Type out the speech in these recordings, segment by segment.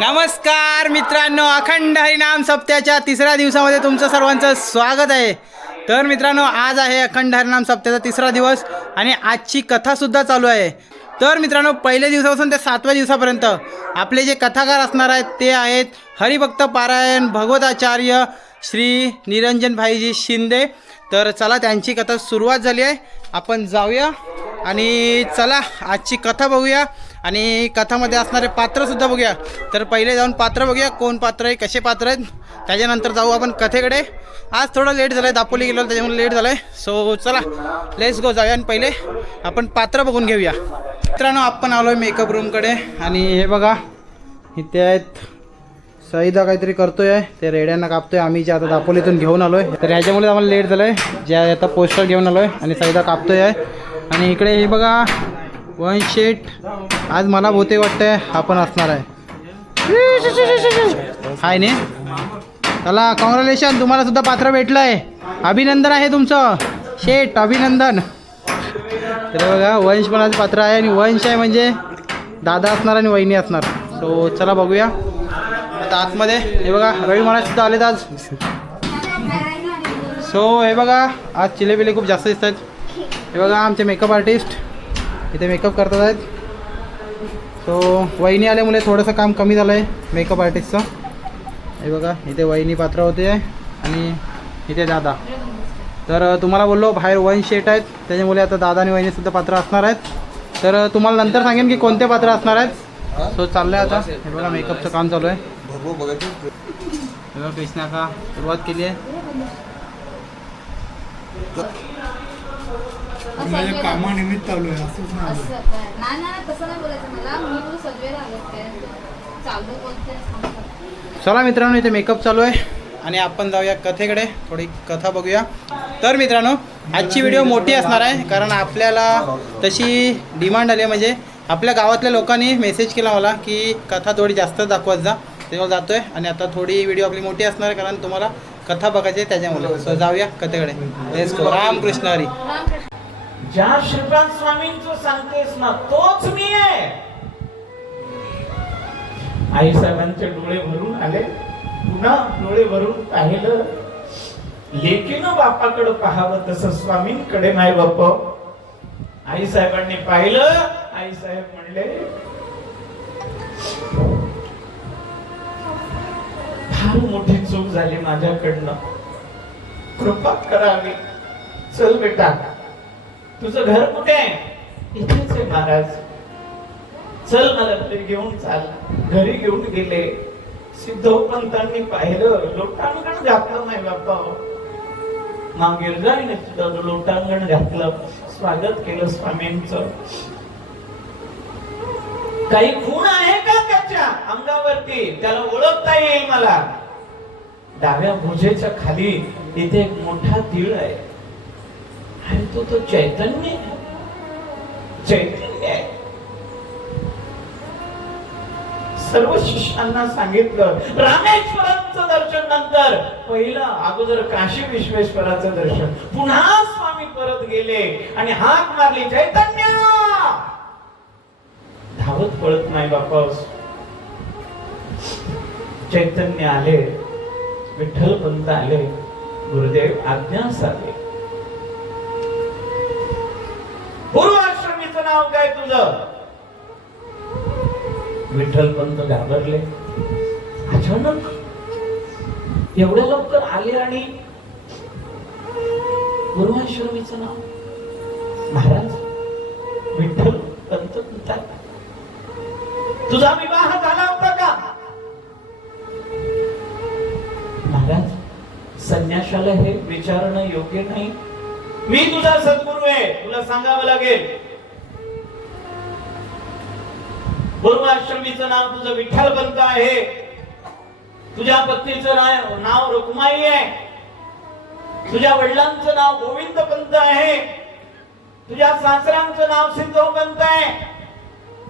नमस्कार मित्रांनो, अखंड हरिनाम सप्त्याच्या तिसऱ्या दिवसामध्ये तुमचं सर्वांचं स्वागत आहे. तर मित्रांनो, आज आहे अखंड हरिनाम सप्त्याचा तिसरा दिवस आणि आजची कथासुद्धा चालू आहे. तर मित्रांनो, पहिल्या दिवसापासून ते 7व्या दिवसापर्यंत आपले जे कथाकार असणार आहेत ते आहेत हरिभक्त पारायण भगवताचार्य श्री निरंजन भाईजी शिंदे. तर चला, त्यांची कथा सुरुवात झाली आहे, आपण जाऊया आणि चला आजची कथा बघूया आणि कथामध्ये असणारे पात्रसुद्धा बघूया. तर पहिले जाऊन पात्र बघूया, कोण पात्र आहे, कसे पात्र आहेत, त्याच्यानंतर जाऊ आपण कथेकडे. आज थोडं लेट झालं आहे, दापोली गेलो त्याच्यामुळे लेट झालं आहे. सो चला लेट्स गो, जाऊया आणि पहिले आपण पात्र बघून घेऊया. मित्रांनो, आपण आलो आहे मेकअप रूमकडे आणि हे बघा इथे आहेत सईदा काहीतरी करतोय आहे, ते रेड्यांना कापतोय. आम्ही जे आता दापोलीतून घेऊन आलो आहे, तर ह्याच्यामुळे आम्हाला लेट झालं आहे. जे आता पोस्टर घेऊन आलो आहे आणि सईदा कापतोय आहे. आणि इकडे हे बघा वन शेट, आज मला बहुतेक वाटतंय आपण असणार आहे. हाय ने, चला कॉंग्रॅच्युलेशन, तुम्हाला सुद्धा पात्र भेटलं आहे. अभिनंदन आहे तुमचं शेट, अभिनंदन. तर बघा वंश पण आज पात्र आहे आणि वंश आहे म्हणजे दादा असणार आणि वहिनी असणार. सो चला बघूया आता आतमध्ये. हे बघा रवी महाराज सुद्धा आलेत आज. सो हे बघा आज चिलेबिले खूप जास्त दिसत आहेत. हे बघा आमचे मेकअप आर्टिस्ट इथे मेकअप करतात आहेत. सो वहिनी आल्यामुळे थोडंसं काम कमी झालं आहे मेकअप आर्टिस्टचं. हे बघा इथे वहिनी पात्र होते आणि इथे दादा. तर तुम्हाला बोललो बाहेर वन शेट आहेत, त्याच्यामुळे आता दादा आणि वहिनीसुद्धा पात्र असणार आहेत. तर तुम्हाला नंतर सांगेन की कोणते पात्र असणार आहेत. सो चाललं आहे आता. हे बघा मेकअपचं काम चालू आहे. हे बघा कृष्णा का सुरुवात केली आहे. माझ्या कामानिमित्त चालू आहे असंच नाही. तसं नाही बोलायचं मला, मी तू सजवेला आले काय चालू बोलते. चला मित्रांनो, इथे मेकअप चालू आहे आणि आपण जाऊया कथेकडे, थोडी कथा बघूया. तर मित्रांनो, आजची व्हिडिओ मोठी असणार आहे कारण आपल्याला तशी डिमांड आली आहे. म्हणजे आपल्या गावातल्या लोकांनी मेसेज केला मला की कथा थोडी जास्त दाखवत जा, तेव्हा जातो आहे. आणि आता थोडी व्हिडिओ आपली मोठी असणार आहे कारण तुम्हाला कथा बघायची आहे त्याच्यामुळे. सो जाऊया कथेकडे. Let's go. रामकृष्ण हरी. ज्या श्रीपाद स्वामींचं सांगतेस ना तोच मी आहे. आई साहेबांचे डोळे भरून आले, पुन्हा डोळे भरून पाहिलं. लेकीनं बापाकडे पाहावं तसं स्वामींकडे नाही बाप. आई साहेबांनी पाहिलं. आई साहेब म्हणले, फार मोठी चूक झाली माझ्याकडनं, कृपा करावी. चल बेटा, तुझं घर कुठे आहे? इथेच आहे महाराज. चल मला घरी घेऊन चाल. घरी घेऊन गेले. सिद्धोपंतांनी पाहिलं, लोटांगण घातलं नाही बाप्पा. गिरजाईने सुद्धा लोटांगण घातलं, स्वागत केलं स्वामींचं. काही खूण आहे का त्याच्या अंगावरती? त्याला ओळखता येईल मला. डाव्या भुजेच्या खाली इथे एक मोठा तीळ आहे आणि तो चैतन्य आहे. सर्व शिष्यांना सांगितलं, रामेश्वरांचं दर्शन नंतर पहिलं अगोदर काशी विश्वेश्वराचं दर्शन. पुन्हा स्वामी परत गेले आणि हाक मारली, चैतन्य. धावत पळत नाही बापा. चैतन्य आले, विठ्ठलपंत आले, गुरुदेव आज्ञा आले. पूर्वाश्रमीचं नाव काय तुझं? विठ्ठलपंत घाबरले. अचानक एवढ्या लवकर आले आणि पूर्वाश्रमीचं नाव? महाराज, विठ्ठलपंत म्हणतात, तुझा विवाह झाला होता का? महाराज, संन्याशाला हे विचारणं योग्य नाही. मी तुझा सद्गुरू आहे, तुला सांगावं लागेल. पूर्वाश्रमीचं नाव तुझं विठ्ठलपंत आहे. तुझ्या पत्नीचं नाव रुक्माई आहे. तुझ्या वडिलांचं नाव गोविंदपंत आहे. तुझ्या सासऱ्यांचं नाव सिद्धोपंत आहे.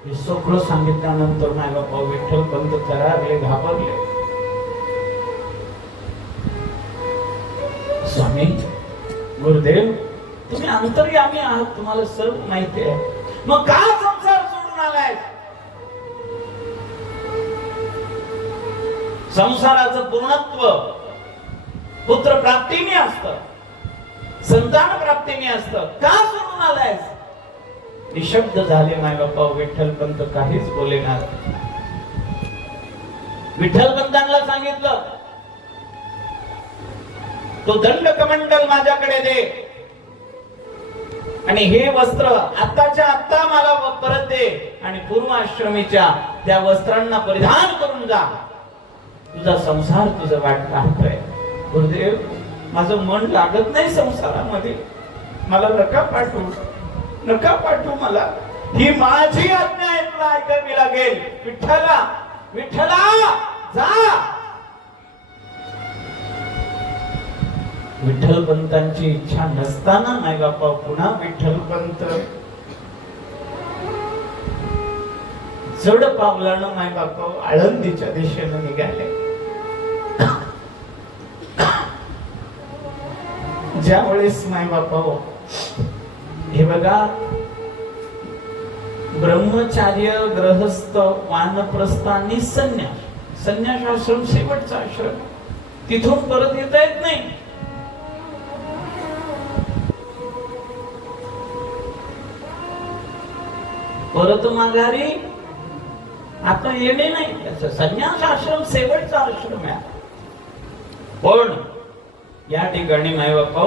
हे सगळं सांगितल्यानंतर नाही बाबा विठ्ठलपंत जरागले, घाबरले. स्वामी, गुरुदेव, तुम्ही अंतर्यामी आहात, तुम्हाला सर्व माहिती आहे. मग का संसार सोडून आलाय? संसाराचं पूर्णत्व पुत्र प्राप्तीने असतं, संतान प्राप्तीने असतं. का सोडून आलायस? निशब्द झाले माय बाप्पा. विठ्ठलपंत काहीच बोलेनार. विठ्ठलपंतांना सांगितलं, तो दंड कमंडल माझ्याकडे दे आणि हे वस्त्र आत्ताच्या आत्ता मला परत दे आणि पूर्वाश्रमीच्या त्या वस्त्रांना परिधान करून जा. तुझा संसार तुझं वाट पाहतोय. गुरुदेव, माझं मन लागत नाही संसारामध्ये, मला नका पाठवू, नका पाठवू मला. ही माझी आज्ञा आहे, तुला ऐकावी लागेल. विठ्ठला, विठ्ठला जा. विठ्ठलपंतांची इच्छा नसताना नाही बाप्पा पुन्हा विठ्ठलपंत जड पावलानं माय बाप्पा आळंदीच्या दिशेनं निघाले. ज्या वेळेस माय बाप्पा हे बघा, ब्रह्मचार्य, ग्रहस्थ, वानप्रस्थ आणि संन्यास. संन्यास आश्रम शेवटचा आश्रम, तिथून परत येता येत नाही. परत माघारी आता येणे नाही. संन्यास आश्रम शेवटचा आश्रम आहे. पण या ठिकाणी माय बाप्पा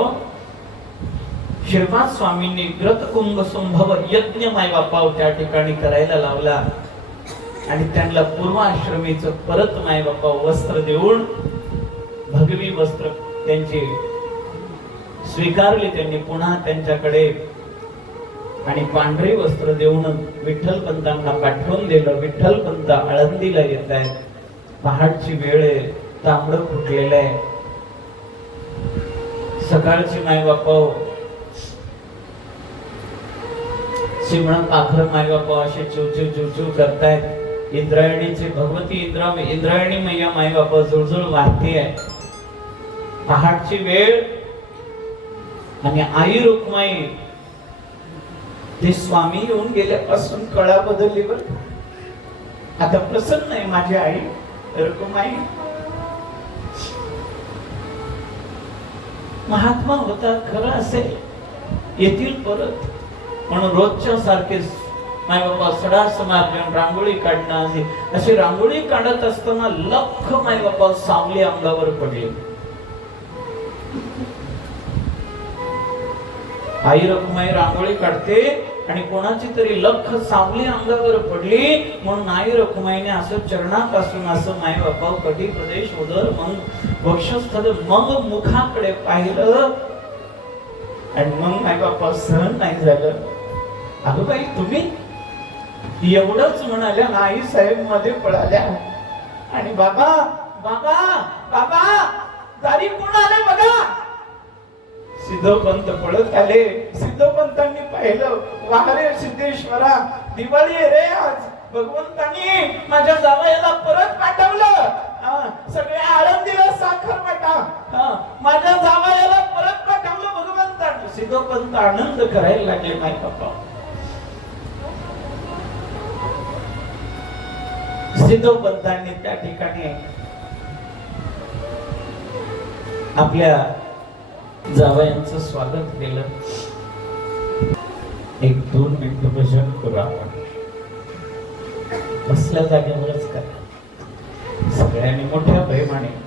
श्रीपाद स्वामींनी ग्रत कुंभ संभव यज्ञ माय बाप्पा त्या ठिकाणी करायला लावला आणि त्यांना पूर्वाश्रमीचं परत माय बाप्पा वस्त्र देऊन भगवी वस्त्र त्यांची स्वीकारली त्यांनी पुन्हा त्यांच्याकडे आणि पांढरे वस्त्र देऊन विठ्ठलपंतांना पाठवून दिलं. विठ्ठलपंत आळंदीला येत आहेत. पहाटची वेळ आहे, तांबडं फुटलेलं आहे. सकाळची माय बाप्पा सिमण पाखर माय बाप्पा असे चिवचिव चिवचिव करतायत. इंद्रायणीची भगवती इंद्रायणी मैया माय बाप्पा जुळजुळ वाहती आहे. पहाटची वेळ आणि आई रुक्माई, ते स्वामी येऊन गेल्यापासून कळा बदलली बर. आता प्रसन्न आहे माझी आई रुक्माई. महात्मा होता खरं असेल, येतील परत. म्हणून रोजच्या सारखेच माय बाबा सडा समाज रांगोळी काढणं, अशी रांगोळी काढत असताना लख माय बाबा सावली अंगावर पडली. आई रखुमाई रांगोळी काढते आणि कोणाची तरी लख सावली अंगावर पडली. म्हणून आई रखुमाईने असं चरणापासून असं माय बापा कटी प्रदेश उदर मग वक्षस्थळ मग मुखाकडे पाहिलं आणि मग माय बापा सहन नाही झालं. अगं बाई, तुम्ही एवढंच म्हणाल्या. आई साहेब मध्ये पळाल्या आणि बाबा बाबा बाबा दारी कोण आले बघा. सिद्धोपंत पळत आले. सिद्धोपंतांनी पाहिलं, वाहरे सिद्धेश्वरा, दिवाळी आहे रे आज. भगवंतांनी माझ्या जावयाला परत पाठवलं. सगळ्या आळंदीला साखर वाटा, माझ्या जावयाला परत पाठवलं भगवंतांनी. सिद्धोपंत आनंद करायला लागले माय बाप्पा. सिद्धोपंतांनी त्या ठिकाणी आपल्या जावयांचं स्वागत केलं. 1-2 मिनिट भजन करू आपण. बसल्या जागेवरच करा सगळ्यांनी मोठ्या प्रेमाने.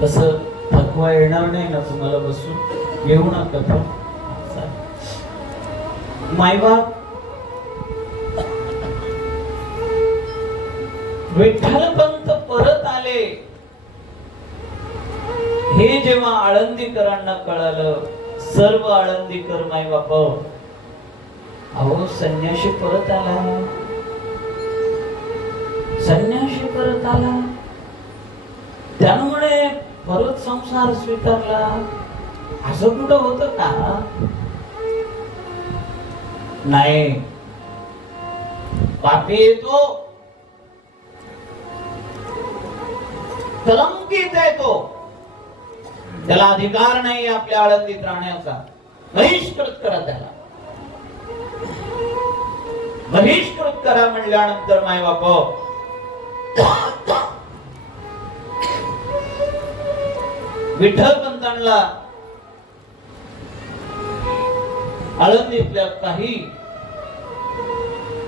तसं थकवा येणार नाही ना तुम्हाला बसून घेऊ ना कथा. मायबाप विठ्ठलपंत परत आले हे जेव्हा आळंदीकरांना कळालं, सर्व आळंदीकर मायबाप, अहो संन्याशी परत आला, संन्याशी परत आला, त्यामुळे परत संसार स्वीकारला, असं कुठं होतं का? नाही, पापी येतो, कलंकित आहे तो, त्याला अधिकार नाही आपल्या आळंदीत राहण्याचा. बहिष्कृत करा त्याला, बहिष्कृत करा म्हणल्यानंतर मायबाप विठ्ठलपंतांना आळंदीतल्या काही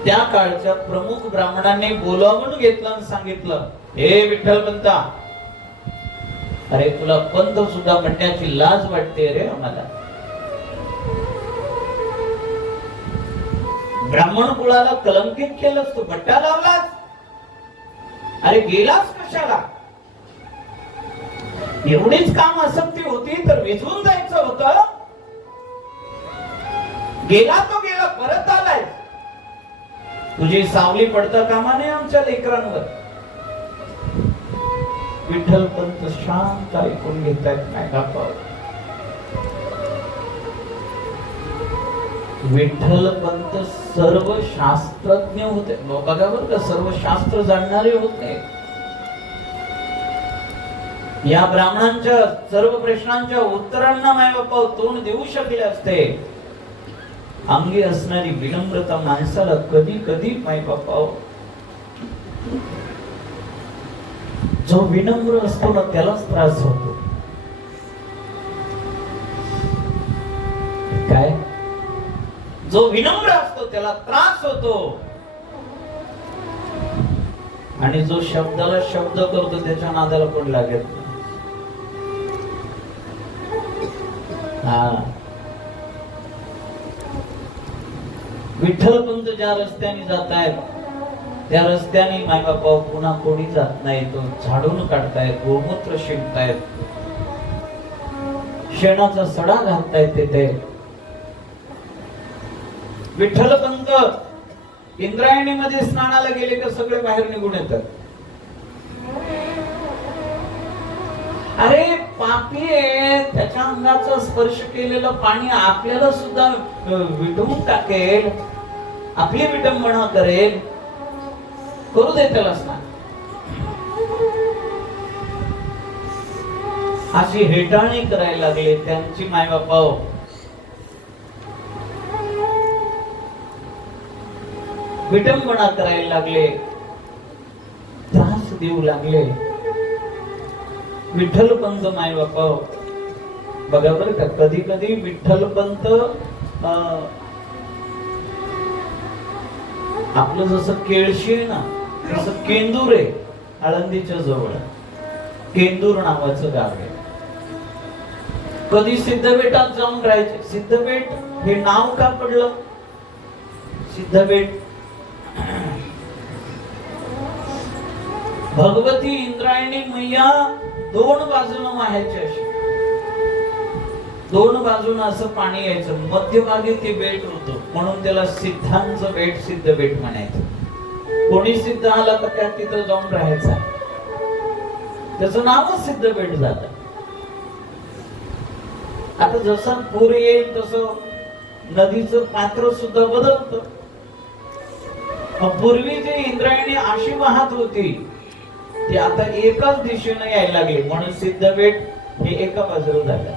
त्या काळच्या प्रमुख ब्राह्मणांनी बोलावून घेतलं आणि सांगितलं, हे विठ्ठलपंता, अरे तुला पंत सुद्धा म्हणण्याची लाज वाटते रे आम्हाला. ब्राह्मण कुळाला कलंकित केलंस, तू भट्टा लावलास, अरे गेलास कशाला? एवढीच काम आसक्ती होती तर विझून जायचं होतं. गेला तो गेला, परत आलाय, तुझी सावली पडता कामा नये आमच्या लेकरांवर. विठ्ठलपंत शांत ऐकून घेतायत नाही का? विठ्ठलपंत सर्व शास्त्रज्ञ होते, बघा बरं का, सर्व शास्त्र जाणणारे होते. या ब्राह्मणांच्या सर्व प्रश्नांच्या उत्तरांना मायबापा तोंड देऊ शकले असते. अंगी असणारी विनम्रता माणसाला कधी कधी मायबापा, जो विनम्र असतो ना त्यालाच त्रास होतो. काय? जो विनम्र असतो त्याला त्रास होतो, आणि जो शब्दाला शब्द करतो त्याच्या नादाला पण लागत नाही. विठ्ठलपंत ज्या रस्त्याने जात आहेत त्या रस्त्याने मायबापा पुन्हा कोणी जात नाही. तो झाडून काढतायत, गोमूत्र शिंपतायत, शेणाचा सडा घालतायत तिथे. विठ्ठलपंत इंद्रायणीमध्ये स्नानाला गेले का सगळे बाहेर निघून येतात. अरे पापी आहे, त्याच्या अंगाचा स्पर्श केलेलं पाणी आपल्याला सुद्धा विटवून टाकेल, आपली विटंबना करेल, करू दे त्याला स्नान. अशी हेटाळणी करायला लागले त्यांची मायबापा. विटंबना करायला लागले, त्रास देऊ लागले. विठ्ठलपंत मायबापा बघा बरं का, कधी कधी विठ्ठलपंत आपलं जसं केळशी आहे ना, तसं केंदूर आहे आळंदीच्या जवळ. केंदूर नावाचं गाव आहे. कधी सिद्धबेटात जाऊन राहायचे. सिद्धबेट हे नाव का पडलं? सिद्धबेट भगवती इंद्रायणी मैया दोन बाजून वाहायची, अशी दोन बाजून असं पाणी यायचं, मध्यभागी ते बेट होतं, म्हणून त्याला सिद्धांचं बेट, सिद्ध बेट म्हणायचं. कोणी सिद्ध आला तर त्या तिथं जाऊन राहायचा, त्याचं नावच सिद्ध बेट झालं. आता जसं पूर येईल तसं नदीचं पात्र सुद्धा बदलतं. पूर्वी जी इंद्रायणी अशी वाहत होती ती आता एकाच दिशेने यायला लागली, म्हणून सिद्धबेट हे एका बाजूला झालं.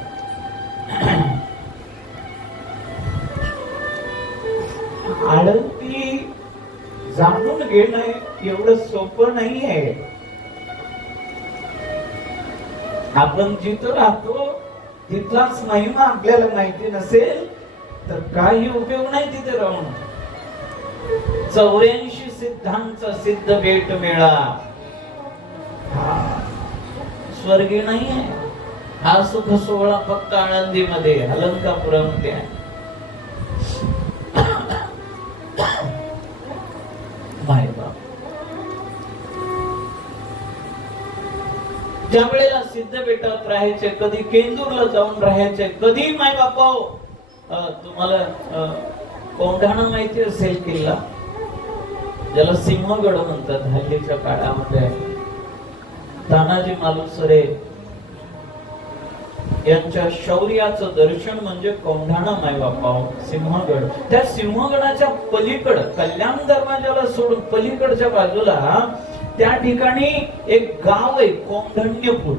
आळंदी जाणून घेणं एवढं सोपं नाही आहे. आपण जिथं राहतो तिथलाच महिमा आपल्याला माहिती नसेल तर काही उपयोग नाही तिथे राहून. 84 सिद्धांचा सिद्ध भेट मिळा. हा स्वर्गी नाही आहे. हा सुख सोहळा फक्त आळंदीमध्ये अलंकापुरामध्ये आहे. माय बाप ज्या वेळेला सिद्ध बेटात राहायचे, कधी केंदूरला जाऊन राहायचे, कधी माय बापा तुम्हाला कोंढाणा माहिती असेल किल्ला, ज्याला सिंहगड म्हणतात. हल्लीच्या काळामध्ये तानाजी मालुसरे यांच्या शौर्याचं दर्शन म्हणजे कोंढाणा माय बापा सिंहगड. त्या सिंहगडाच्या पलीकड कल्याण दरवाजाला सोडून पलीकडच्या बाजूला त्या ठिकाणी एक गाव आहे कोंढण्यपूर.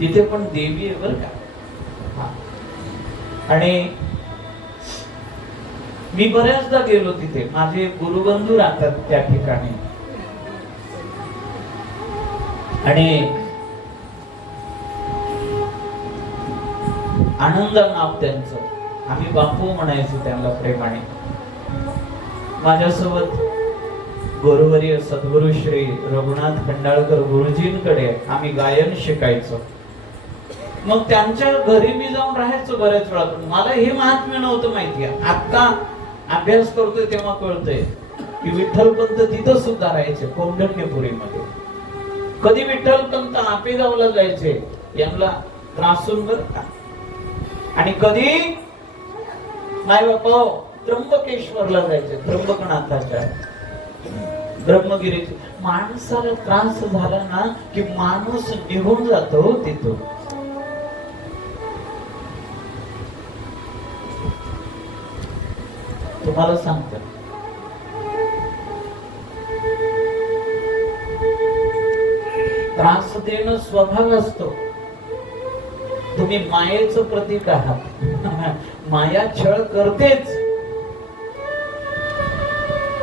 तिथे पण देवी आहे बर का. आणि मी बऱ्याचदा गेलो तिथे. माझे गुरुबंधू राहतात त्या ठिकाणी. आणि आनंद नाव त्यांचं, आम्ही बापू म्हणायचो त्यांना प्रेमाने. माझ्यासोबत गुरुवर्य सद्गुरु श्री रघुनाथ खंडाळकर गुरुजींकडे आम्ही गायन शिकायचो. मग त्यांच्या घरी मी जाऊन राहायचो बऱ्याच वेळा. मला हे महात्म्य नव्हतं माहिती. आता अभ्यास करतोय तेव्हा कळतंय की विठ्ठलपंत तिथं सुद्धा राहायचे कोंढण्यपुरीमध्ये. कधी विठ्ठलपंत आपेगावला जायचे यांना त्रासून बर का. आणि कधी माय बापा त्र्यंबकेश्वरला जायचे, त्र्यंबकनाथाच्या ब्रह्मगिरीचे. माणसाला त्रास झाला ना की माणूस निघून जातो तिथून. तुम्हाला सांगतो त्रास देणं स्वभाव असतो. तुम्ही मायेचं प्रतीक आहात. माया छळ करतेच,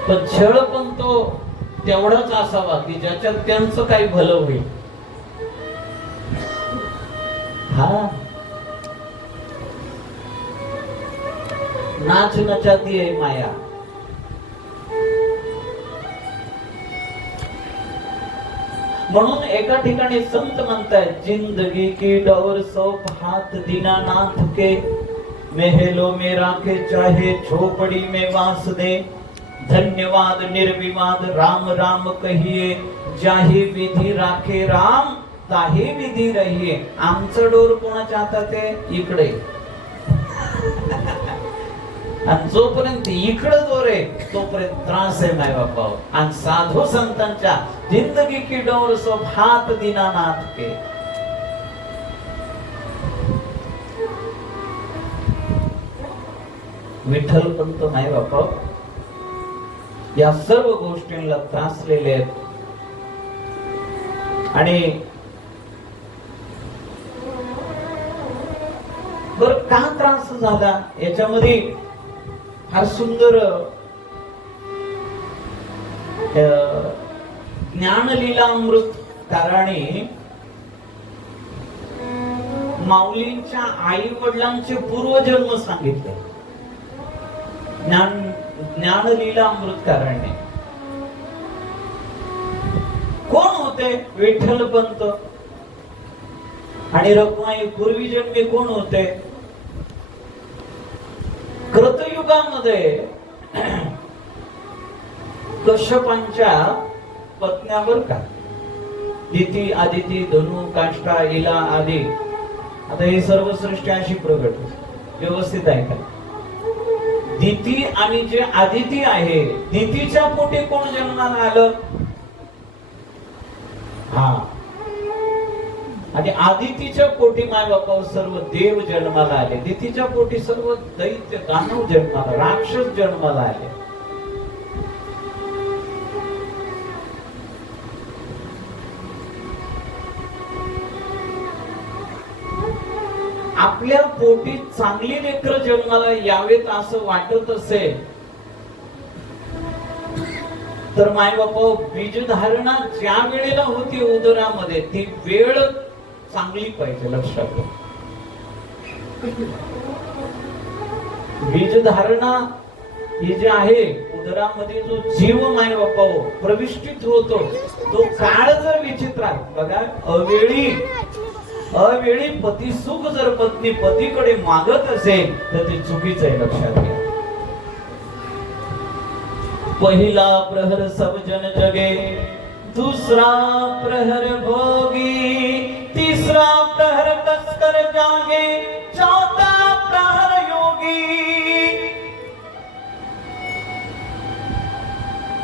पण छळ पण तो तेवढाच असावा की ज्याच्यात त्यांचं काही भलं होईल. हा नाच नचाती आहे माया. म्हणून एका ठिकाणी संत म्हणतायत, जिंदगी की डोर सौंप हाथ दीनानाथ के, मेहलो में राखे चाहे झोपड़ी में वास दे, धन्यवाद निर्विवाद राम राम कहिए, जाहे विधी राखे राम ताहे विधी रहिए. आमचं डोर कोणाच्या हातात आहे? इकडे. आणि जोपर्यंत इकडं जोर आहे तोपर्यंत त्रास आहे माय बापा. आणि साधू संतांच्या जिंदगी की डोर सौंप हाथ दीनानाथ के. विठ्ठलपंत माय बापा या सर्व गोष्टींना त्रासलेले आहेत. आणि बर का त्रास झाला याच्यामध्ये फार सुंदर ज्ञानलीलामृत कारणे माऊलींच्या आई वडिलांचे पूर्वजन्म सांगितले. ज्ञानलीलामृत कारणे कोण होते? विठ्ठलपंत. आणि रखुमाई पूर्वी जन्मी कोण होते? कृतयुगामध्ये कश्यपांच्या पत्न्यावर का दिती आदिती धनु काष्टा इला आदी. आता ही सर्व सृष्टी अशी प्रगट व्यवस्थित आहे का? दिती आणि जे आदिती आहे, दितीच्या पोटी कोण जन्माला आलं? हा. आणि आदितीच्या पोटी माय बापा सर्व देव जन्माला आले. दितीच्या पोटी सर्व दैत्य दानव जन्माला, राक्षस जन्माला आले. आपल्या पोटी चांगली लेकरं जन्माला यावेत असं वाटत असेल तर माय बापा बीजधारणा ज्या वेळेला होती उदरामध्ये ती वेळ चांगली पाहिजे. लक्षात घ्या. बीज धारणा हे जे आहे उदरामध्ये जो जीव माय बापा प्रविष्टित होतो तो काळ जर विचित्र आहे बघा. अवेळी पती सुख जर पत्नी पतीकडे मागत असेल तर ते चुकीचं आहे, लक्षात घ्या. पहिला प्रहर सब जन जगे, दूसरा प्रहर भोगी, तीसरा प्रहर तस्कर जागे, चौथा प्रहर योगी.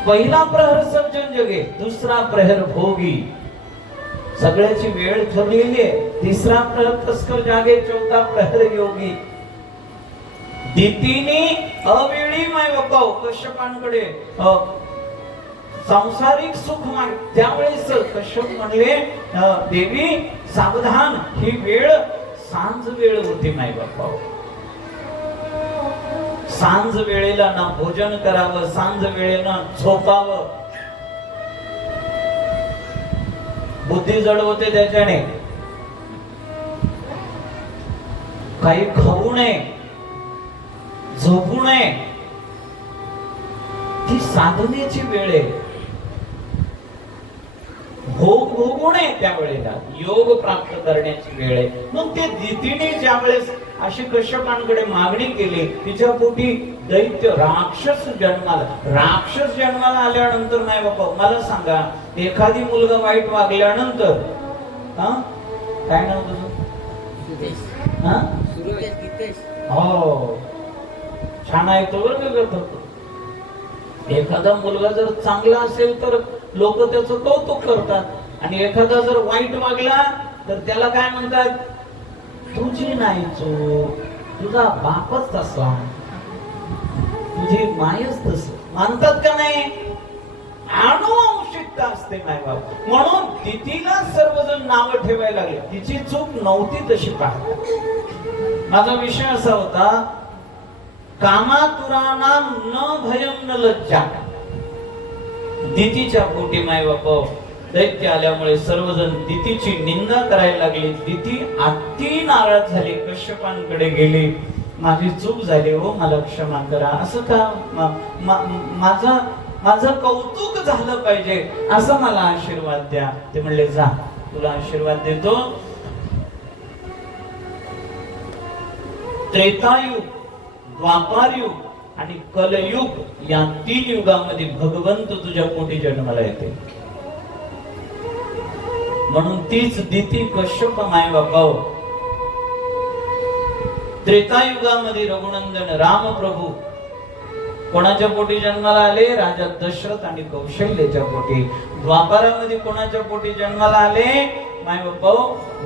पहिला प्रहर सब जन जगे, दुसरा प्रहर भोगी, सगळ्याची वेळ ठरलेली आहे. तिसरा प्रहर तस्कर जागे, चौथा प्रहर योगी. दितीने अवेळी माय बापा कश्यपांकडे सांसारिक सुख माग, त्यावेळेस कश्यप म्हणले देवी सावधान, ही वेळ सांज वेळ होती माय बापा. सांज वेळेला ना भोजन करावं, सांज वेळेला झोपावं. बुद्धी जड होते त्याच्याने. काही खाऊ नये, झोपू नये. ती साधनेची वेळ आहे. भोग भोगू नये त्या वेळेला, योग प्राप्त करण्याची वेळ आहे. मग ते दितीने ज्या वेळेस अशी कश्यपांकडे मागणी केली, तिच्या पोटी दैत्य राक्षस जन्माला. राक्षस जन्माला आल्यानंतर नाही बाबा मला सांगा, एखादी मुलगा वाईट वागल्यानंतर काय नाव तुझं? हो, छान ऐकतो बरं का. एखादा मुलगा जर चांगला असेल तर लोक त्याचं कौतुक करतात, आणि एखादा जर वाईट वागला तर त्याला काय म्हणतात? तुझी नाही चूक, तुझा बापच तसा, तुझी मायच तस मानतात का नाही? अनुवंशिकता असते माय बाप. म्हणून तिला सर्वजण नाव ठेवायला लागले. तिची चूक नव्हती तशी पाहतात. माझा विषय असा होता, कामातुराणाम न भयम न लज्जा. दितीच्या पोटी माय बाप दैत्य आल्यामुळे सर्वजण दितीची निंदा करायला लागली. दिती अति नाराज झाली, कश्यपांकडे गेली. माझी चूक झाली हो, मला क्षमा करा. असं का? माझं कौतुक झालं पाहिजे, असं मला आशीर्वाद द्या. ते म्हणले जा, तुला आशीर्वाद देतो. त्रेतायुग, द्वापारयुग आणि कलयुग या 3 युगामध्ये भगवंत तुझ्या पोटी जन्माला येते. म्हणून तीच दिती कश्यप माय बापा. त्रेतायुगामध्ये रघुनंदन राम प्रभू कोणाच्या पोटी जन्माला आले? राजा दशरथ आणि कौशल्याच्या पोटी. द्वापारामध्ये कोणाच्या पोटी जन्माला आले? माय बापा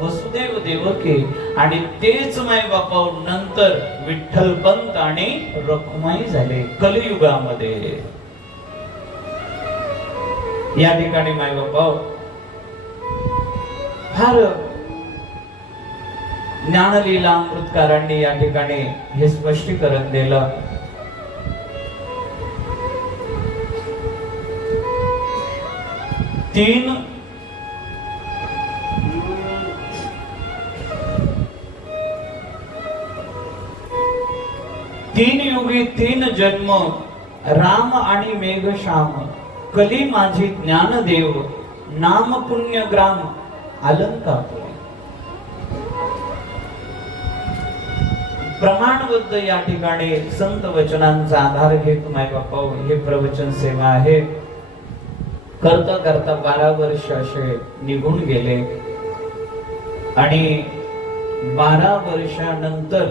वसुदेव देवकी. आणि तेच माय बापा नंतर विठ्ठलपंत आणि रखुमाई झाले कलियुगामध्ये. या ठिकाणी माय बापा फार ज्ञानलीला अमृतकारांनी या ठिकाणी हे स्पष्टीकरण दिलं. तीन युगी 3 जन्म, राम आणि मेघश्याम. कली माझी ज्ञानदेव, नाम पुण्य ग्राम अलंकापुरी. प्रमाणबद्ध या ठिकाणी संत वचनांचा आधार घेत माय बापा हे प्रवचन सेवा आहे. करता करता 12 वर्ष असे निघून गेले. आणि 12 वर्षानंतर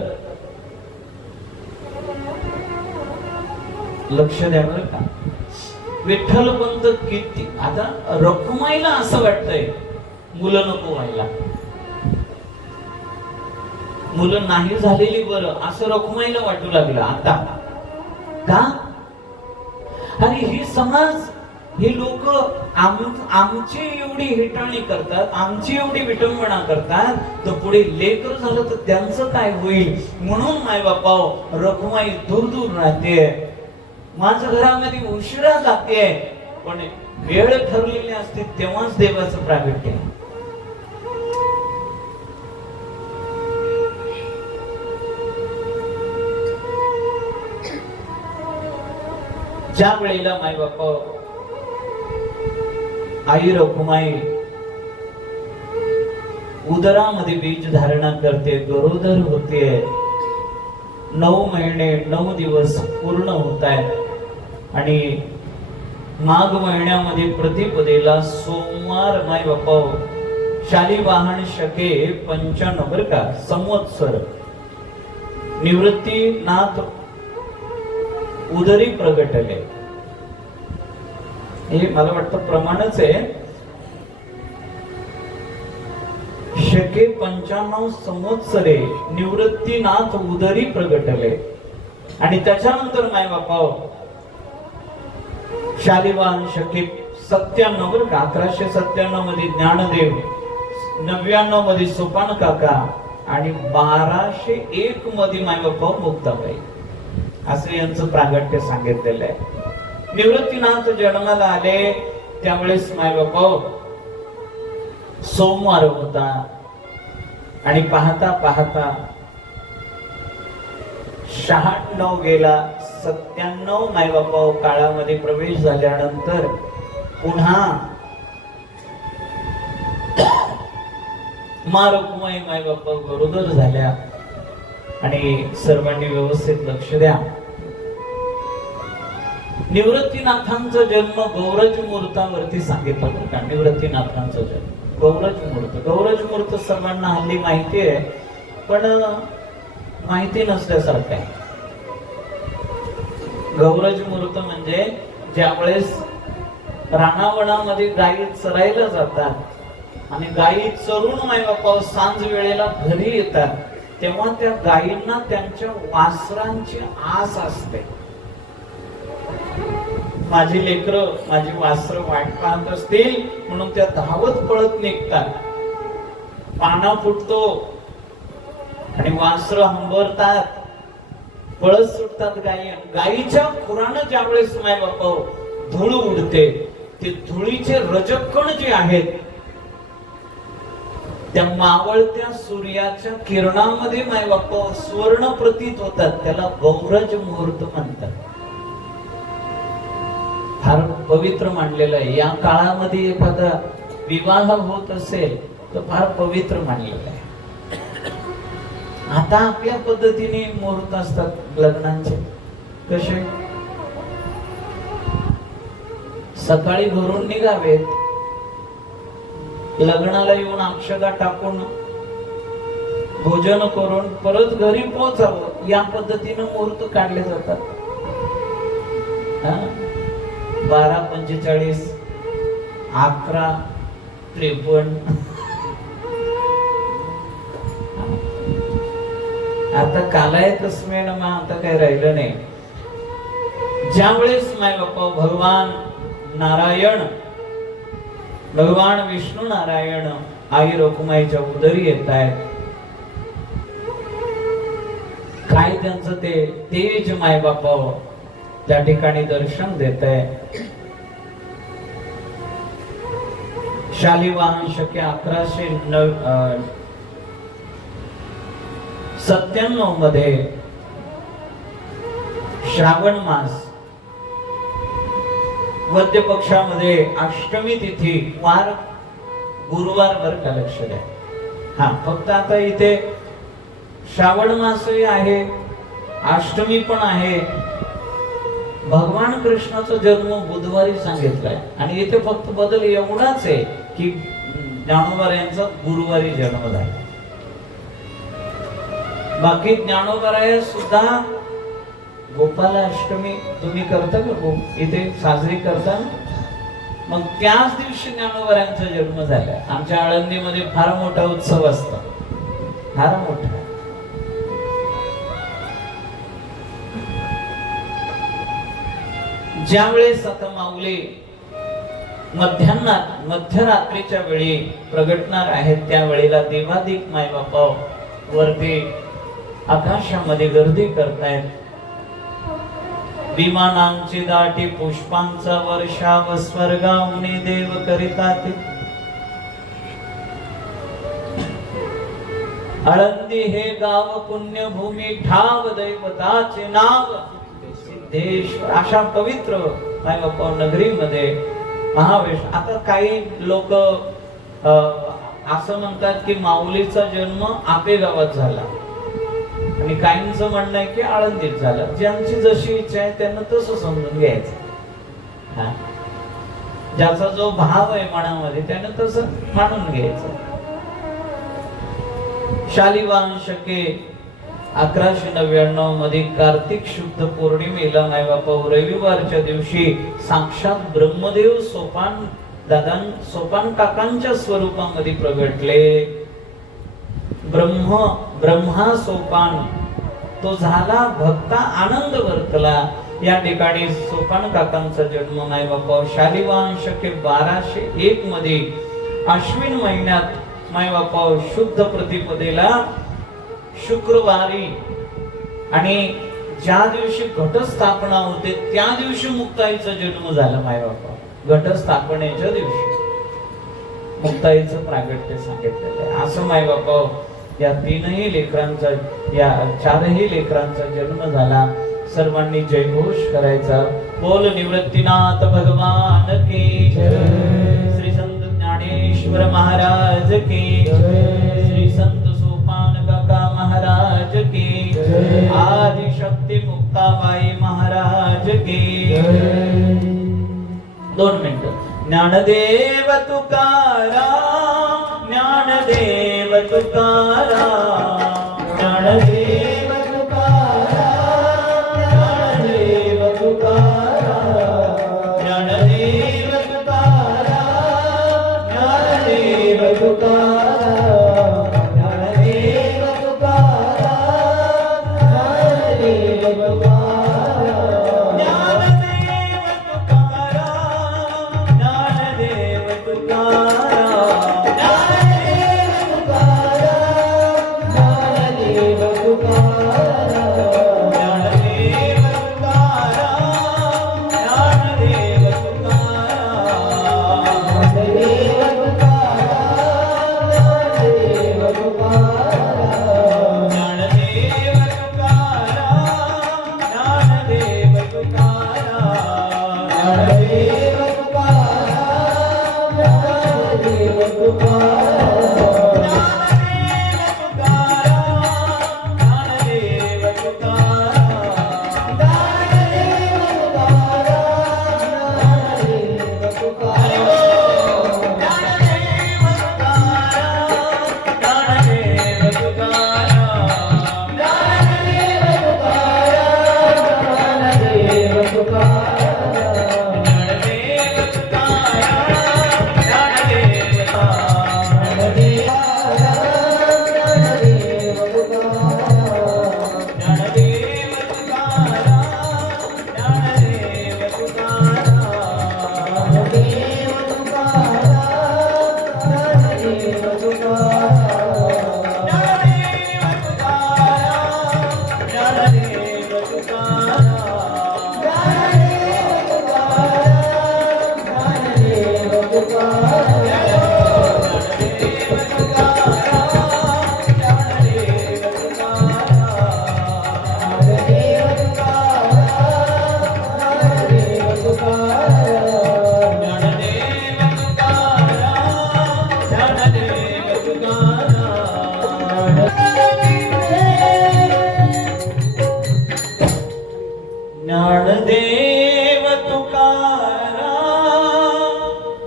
लक्ष द्या बरं का, विठ्ठलपंत किती आता रखुमाईला असं वाटतंय मुलं नको व्हायला, मुलं नाही झालेली बरं असं रखुमाईला वाटू लागलं आता. का? आणि ही समाज, हे लोक आमची एवढी हेटाळणी करतात, आमची एवढी विटंबना करतात, तर पुढे लेकर झालं तर त्यांचं काय होईल? म्हणून माय बापा रखुमाई दूर दूर राहते. माझ्या घरामध्ये उशिरा जाते, पण वेळ ठरलेली असते तेव्हाच देवाचं प्रागट्य. ज्या वेळेला माय बाप आई रखुमाई उदरामध्ये बीज धारणा करते, गरोदर होते, 9 महिने 9 दिवस पूर्ण होत आहेत आणि माघ महिन्यामध्ये प्रतिपदेला सोमवार माय बापा शालिवाहन शके 95 बर का संवत्सर निवृत्तीनाथ उदरी प्रगटले. हे मला वाटतं प्रमाणच आहे. शके 95 संवत्सरे निवृत्तीनाथ उदरी प्रगटले आणि त्याच्यानंतर माय बापा शालिवाहन शके 97 1197 मध्ये ज्ञानदेव, 99 मध्ये सोपान काका आणि 1201 मध्ये माय बापा मुक्ताबाई असं यांचं प्रागट्य सांगितलेलं आहे. निवृत्तीनाथ जन्माला आले त्यावेळेस माय बापा सोमवार होता आणि पाहता पाहता 96 गेला, 97 माय बापा काळामध्ये प्रवेश झाल्यानंतर पुन्हा मारुकुमाई माय बापा गरोदर झाल्या आणि सर्वांनी व्यवस्थित लक्ष द्या. निवृत्तीनाथांचा जन्म गौरज मुहूर्तावरती सांगितलं बरं का. निवृत्तीनाथांचा जन्म गौरज मुहूर्त. गौरज मुहूर्त सर्वांना हल्ली माहिती आहे पण माहिती नसल्यासारखं आहे. गौरज मुहूर्त म्हणजे ज्यावेळेस रानावनामध्ये गायी चरायला जातात आणि गायी चरून माय बापा सांज वेळेला घरी येतात तेव्हा त्या गायींना त्यांच्या वासरांची आस असते. माझी लेकरं माझी वासर वाट पाहत असतील म्हणून त्या धावत पळत निघतात. पाना फुटतो आणि वासर हंबरतात, पळत सुटतात गायी. गायीच्या खुरानं ज्यावेळेस माय बापा धूळ उडते ते धुळीचे रजकण जे आहेत त्या मावळत्या सूर्याच्या किरणामध्ये माय बापा स्वर्ण प्रतीत होतात. त्याला गौरज मुहूर्त म्हणतात. फार पवित्र मानलेलं आहे. या काळामध्ये एखादा विवाह होत असेल तर फार पवित्र मानलेलं आहे. आता आपल्या पद्धतीने मुहूर्त असतात लग्नांचे. कसे सकाळी घरून निघावेत, लग्नाला येऊन अक्षता टाकून भोजन करून परत घरी पोहोचावं या पद्धतीने मुहूर्त काढले जातात. 12:45 11:53 आता कालाय तस्मेन मग आता काही राहिलं नाही. ज्यावेळेस माय बापा भगवान नारायण भगवान विष्णू नारायण आई रखुमाईच्या उदरी येत आहेत, काय त्यांचं ते तेज माय बापा त्या ठिकाणी दर्शन देत आहे. शालिवाहन शके 1197 मध्ये श्रावण मास वद्य पक्षामध्ये अष्टमी तिथी वार गुरुवार वर का लक्ष द्या. हा फक्त आता इथे श्रावण मासही आहे, अष्टमी पण आहे. भगवान कृष्णाचा जन्म बुधवारी सांगितलाय आणि इथे फक्त बदल एवढाच आहे की ज्ञानोबा यांचा गुरुवारी जन्म झाला. बाकी ज्ञानोबा सुद्धा गोपालाष्टमी तुम्ही करता का इथे साजरी करता? मग त्याच दिवशी ज्ञानोबा यांचा जन्म झाला. आमच्या आळंदीमध्ये फार मोठा उत्सव असतो, फार मोठा. ज्यावेळेस आता माऊली मध्यरात्रीच्या वेळी प्रगटणार आहेत त्या वेळेला देवादिक माय बापा वरती आकाशामध्ये गर्दी करतायत. विमानांची दाटी पुष्पांचा वर्षाव स्वर्गावनी देव करितात. आळंदी हे गाव पुण्यभूमी ठाव दैवताचे नाव देश अशा पवित्र माय बापा नगरीमध्ये महावेश. आता काही लोक असं म्हणतात की माऊलीचा जन्म आपे गावात झाला आणि काहींचं म्हणणं आहे की आळंदीत झाला. ज्यांची जशी इच्छा आहे त्यांना तसं समजून घ्यायचं. हा, ज्याचा जो भाव आहे मनामध्ये त्यानं तसं मानून घ्यायचं. शालिवाहन शके 1199 मध्ये कार्तिक शुद्ध पौर्णिमेला माय बापा रविवारच्या दिवशी साक्षात ब्रह्मदेव सोपान काकांच्या स्वरूपामध्ये प्रगटले. ब्रह्मा सोपान तो झाला, भक्ता आनंद वर्तला. या ठिकाणी सोपान काकांचा जन्म माय बापा शालिवाहन शके 1201 मध्ये अश्विन महिन्यात माय बापा शुद्ध प्रतिपदेला शुक्रवारी आणि ज्या दिवशी घटस्थापना होते त्या दिवशी मुक्ताईचा जन्म झाला. माय बापा घटस्थापनेच्या दिवशी मुक्ताईचं प्रागट्य सांगितलेलं आहे. असं माय बापा या तीनही लेकरांचा, या चारही लेकरांचा जन्म झाला. सर्वांनी जयघोष करायचा. बोल निवृत्तीनाथ भगवान की जय. श्री संत ज्ञानेश्वर महाराज की जय. श्री संत सोपान काका महाराज की जय. आदिशक्ती मुक्ताबाई महाराज की जय. 2 मिनिटं. ज्ञानदेव तुकाराम, ज्ञानदेव तुकाराम, ज्ञानदेव तुकाराम, ज्ञानदेव तुकाराम, ज्ञानदेव तुकाराम, ज्ञानदेव तुकाराम, ज्ञानदेव तुकाराम, ज्ञानदेव तुकाराम. ज्ञानदेव तुकाराम,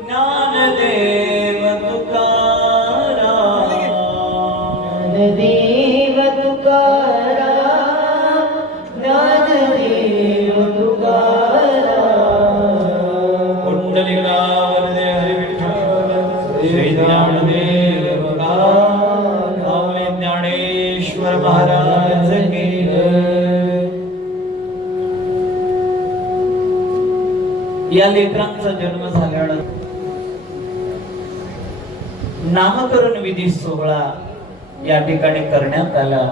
ज्ञानदेव तुकाराम, ज्ञानदेव तुकाराम, ज्ञानदेव तुकाराम. कुंडलिकावरदे हरी विठ्ठल श्री ज्ञानदेव तुकाराम. स्वामी ज्ञानेश्वर महाराज की जय. या लेकरांचा जन्म झाल्यानंतर नामकरण विधी सोहळा या ठिकाणी करण्यात आला.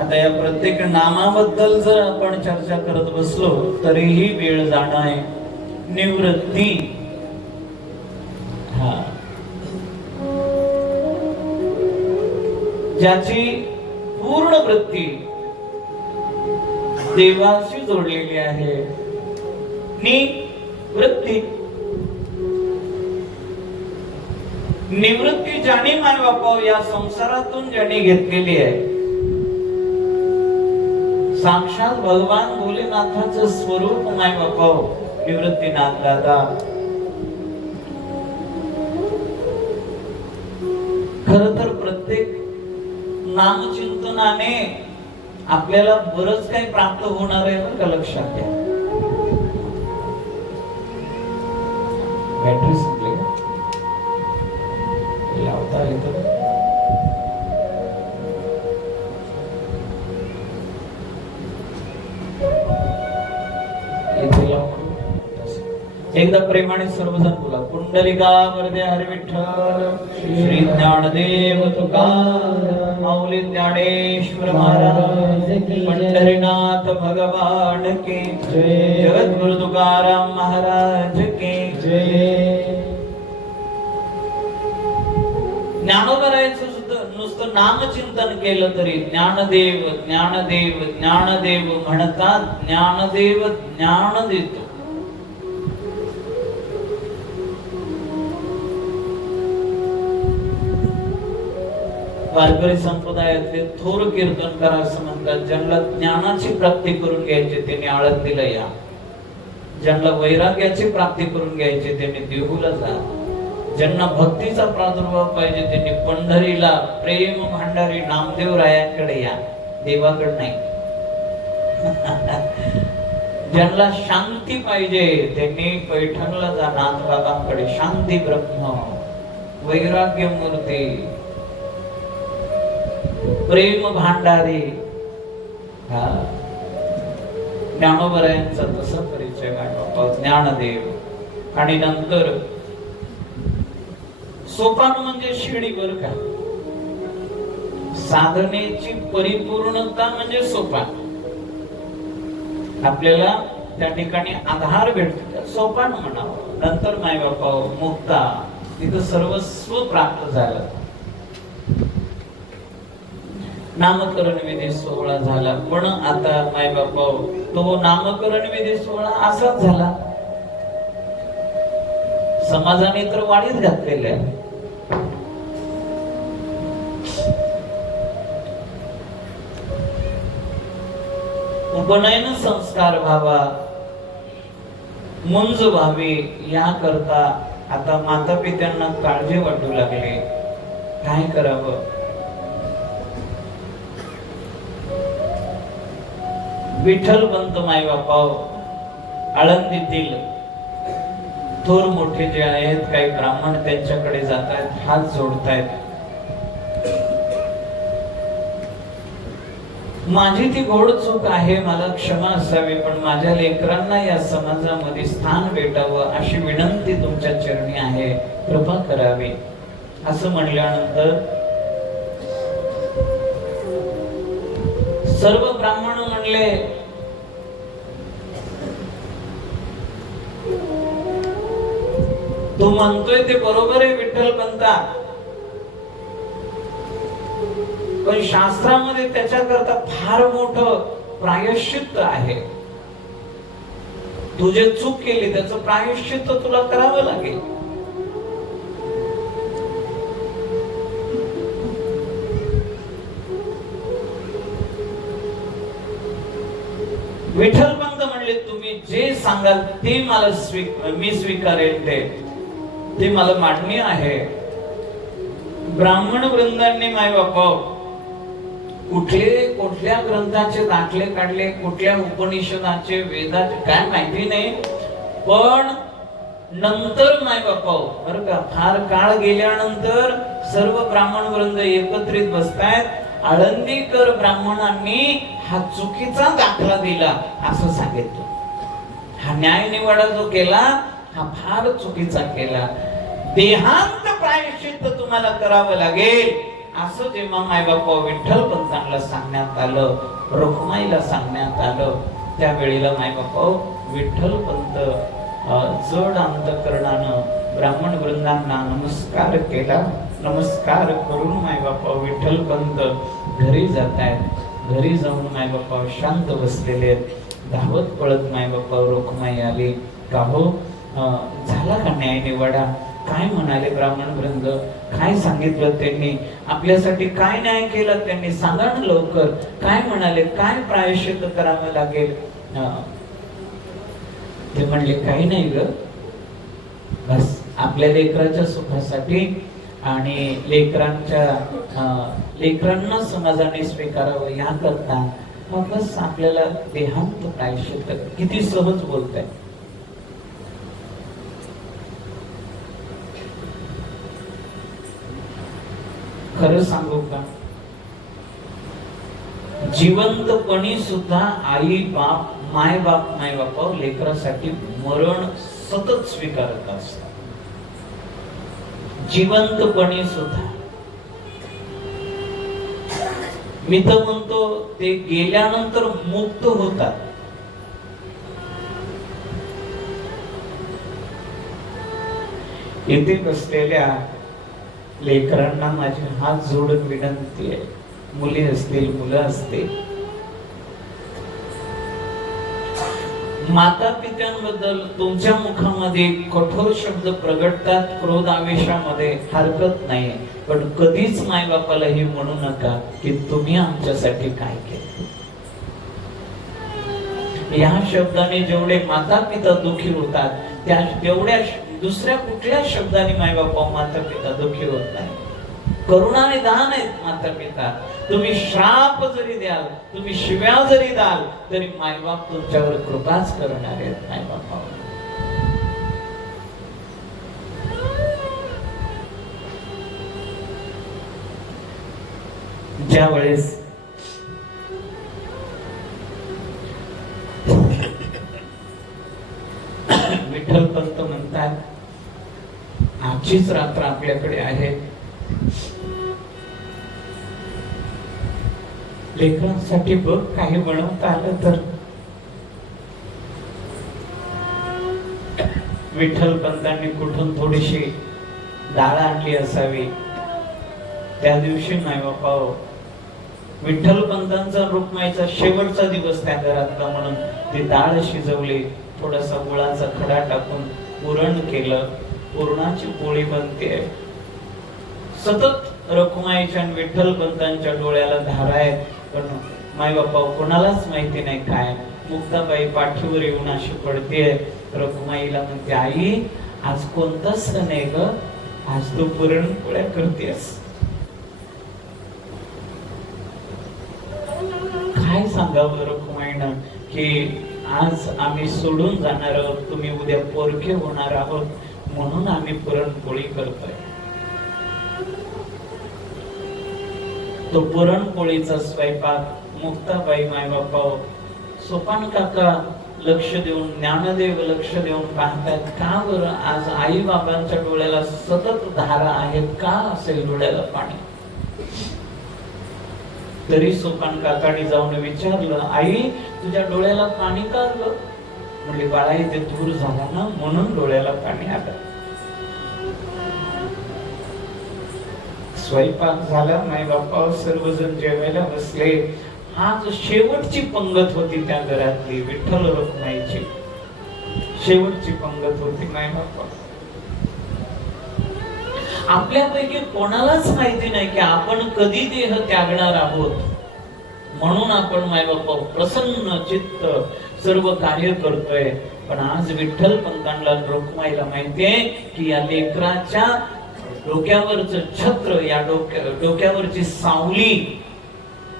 आता या प्रत्येक नामाबद्दल जर आपण चर्चा करत बसलो तरीही वेळ जाणं आहे. निवृत्ती, हा, ज्याची पूर्ण वृत्ती देवाशी जोडलेली आहे. निवृत्ती निवृत्ती ज्याने माय बापा या संसारातून ज्याने घेतलेली आहे, साक्षात भगवान भोलेनाथाचं स्वरूप माय बापा निवृत्तीनाथ दादा. खर तर प्रत्येक नामचिंतनाने आपल्याला बरंच काही प्राप्त होणार आहे बरं का, लक्षात घ्या. बॅटरी संपली का? लावता येतं इथे लावून. एकदा प्रेमाने सर्वजण बोला. पुंडलिका वरदे हरी विठ्ठल, श्री ज्ञानदेव तुकाराम, माऊली ज्ञानेश्वर महाराज की, पंढरीनाथ भगवान की जय, जगद्गुरु तुकाराम महाराज की जय. ज्ञानोबरायचं सुद्धा नुसतं नामचिंतन केलं तरी ज्ञानदेव ज्ञानदेव ज्ञानदेव म्हणतात. ज्ञानदेव ज्ञान देतो. वारकरी संप्रदायातले थोर कीर्तनकार असं म्हणतात, ज्यांना ज्ञानाची प्राप्ती करून घ्यायची त्यांनी आळंदीला या, ज्यांना वैराग्याची प्राप्ती करून घ्यायची त्यांनी देहूला जा, ज्यांना भक्तीचा प्रादुर्भाव पाहिजे त्यांनी पंढरीला, प्रेम भांडारी नामदेव रायांकडे या, देवाकडे नाही. ज्यांना शांती पाहिजे त्यांनी पैठणला जा, नाथबाबांकडे. शांती ब्रह्म, वैराग्य मूर्ती, प्रेम भांडारी. ज्ञानोबरायांचा तसा परिचय बाबा ज्ञानदेव. आणि नंतर सोपान म्हणजे शिडी बर का, साधनेची परिपूर्णता म्हणजे सोपान. आपल्याला त्या ठिकाणी आधार भेटतो, सोपान म्हणावं. नंतर माय बापा मुक्ता, तिथं सर्वस्व प्राप्त झालं. नामकरण विधी सोहळा झाला, पण आता माय बापा तो नामकरण विधी सोहळा असाच झाला. समाजाने तर वाढीत घातलेल्या. उपनयन संस्कार व्हावा, मुंज व्हावी, याकरता आता माता पित्यांना काळजी वाटू लागली. काय करावं? विठ्ठलपंत माय बापा आळंदीतील थोर मोठे जे आहेत, काही ब्राह्मण त्यांच्याकडे जात आहेत, हात जोडतायत. माझी ती घोड चूक आहे, मला क्षमा असावी, पण माझ्या लेकरांना या समाजामध्ये स्थान भेटावं अशी विनंती तुमच्या चरणी आहे, कृपा करावी. असं म्हणल्यानंतर सर्व ब्राह्मण म्हणले, तू म्हणतोय ते बरोबर आहे विठ्ठलपंता, पण शास्त्रामध्ये त्याच्याकरता फार मोठं प्रायश्चित्त आहे. तू जे चूक केली त्याचं प्रायश्चित्त तुला करावं लागेल. विठ्ठलपंत म्हणले, तुम्ही जे सांगाल ते मला मी स्वीकारेल, ते मला मान्य आहे. ब्राह्मण वृंदांनी माय बापा कुठल्या ग्रंथाचे दाखले काढले, कुठल्या उपनिषदाचे, वेदाचे, काय माहिती नाही, पण नंतर माय बापा बरं का, फार काळ गेल्यानंतर सर्व ब्राह्मण वृंद एकत्रित बसतायत. आळंदीकर ब्राह्मणांनी हा चुकीचा दाखला दिला असं सांगितलं. हा न्याय निवाडा जो केला हा फार चुकीचा केला. देहांत प्रायश्चित्त तुम्हाला करावं लागेल असं जेव्हा मायबापा विठ्ठलपंतांना सांगण्यात आलं, रखुमाईला सांगण्यात आलं, त्यावेळेला मायबापा विठ्ठलपंत जड अंतकरणानं ब्राह्मण वृंदांना नमस्कार केला. नमस्कार करून मायबापा विठ्ठलपंत घरी जात आहेत. घरी जाऊन मायबापा शांत बसलेले आहेत. धावत पळत मायबापा रोखमाई आली. का हो झाला का न्याय निवाडा? काय म्हणाले ब्राह्मण वृंद? काय सांगितलं त्यांनी? आपल्यासाठी काय न्याय केला त्यांनी? सांगा ना लवकर. काय म्हणाले? काय प्रायश्चित्त करावं लागेल? ते म्हणले काही नाही ग, बस आपल्या लेकराच्या सुखासाठी आणि लेकरांना समाजाने स्वीकारावं याकरता मग बस आपल्याला देहांत प्रायश्चित्त. किती सहज बोलताय. खरं सांगू का, जिवंतपणी सुद्धा आई बाप माय बापा लेकरासाठी मरण सतत स्वीकारत असतात. जिवंतपणी सुद्धा. मी तर म्हणतो ते गेल्यानंतर मुक्त होतात. येथे बसलेल्या लेकरांना माझी हात जोडून विनंती आहे, मुली असतील मुलं असतील, माता पित्यांबद्दल तुमच्या मुखामध्ये कठोर शब्द प्रगटतात क्रोध आवेशामध्ये, हरकत नाही, पण कधीच माय बापाला हे म्हणू नका की तुम्ही आमच्यासाठी काय केले. या शब्दाने जेवढे माता पिता दुखी होतात त्या तेवढ्या दुसऱ्या कुठल्या शब्दाने माय बापा माता पिता दुखी होत नाही. करुणाने दान आहेत माता पिता. तुम्ही श्राप जरी द्याल, तुम्ही शिव्या जरी द्याल, तरी मायबाप तुमच्यावर कृपाच करणार आहेत. मायबापावर ज्या वेळेस विठ्ठल पंत म्हणतात आजचीच रात्र आपल्याकडे आहे, लेकरांसाठी बघ काही बनवता आलं तर. विठ्ठल पंतांनी कुठून थोडीशी डाळ आणली असावी. त्या दिवशी नाही बापा विठ्ठल पंतांचा रुक्माईचा शेवटचा दिवस त्या घरातला म्हणून ती डाळ शिजवली, थोडासा गुळाचा खडा टाकून पुरण केलं, पुरणाची पोळी बनते. सतत रखुमाईच्या आणि विठ्ठल पंतांच्या डोळ्याला धारा आहेत, पण माय बापा कोणालाच माहिती नाही काय. मुक्ताबाई पाठीवर येऊन अशी पडते. रखुमाईला म्हणते आई आज कोणता सण आहे ग? आज तू पुरणपोळ्या करतेस. काय सांगावं रखुमाईनं की आज आम्ही सोडून जाणार आहोत, तुम्ही उद्या पोरके होणार आहोत, म्हणून आम्ही पुरणपोळी करतोय. तो पुरणपोळीचा स्वयंपाक मुक्ताबाई मायबापा सोपान काका लक्ष देऊन, ज्ञानदेव लक्ष देऊन पाहतात. का बरं आज आई बाबांच्या डोळ्याला सतत धारा आहेत, का असेल डोळ्याला पाणी? तरी सोपान काकाने जाऊन विचारलं आई तुझ्या डोळ्याला पाणी का ग? म्हणजे बाळा इथे दूर झाला ना म्हणून डोळ्याला पाणी आलं. स्वयंपाक झाला, माय बापा सर्वजण जेवायला बसले. आज शेवटची पंगत होती त्या घरातली, विठ्ठल रखुमाईची शेवटची पंगत होती. माय बापा आपल्यापैकी कोणालाच माहिती नाही की आपण कधी देह त्यागणार आहोत, म्हणून आपण माय बापा प्रसन्न चित्त सर्व कार्य करतोय. पण आज विठ्ठल पंतांना रखुमाईला माहितीये की या लेकराच्या डोक्यावरच छत्र, या डोक्यावरची सावली,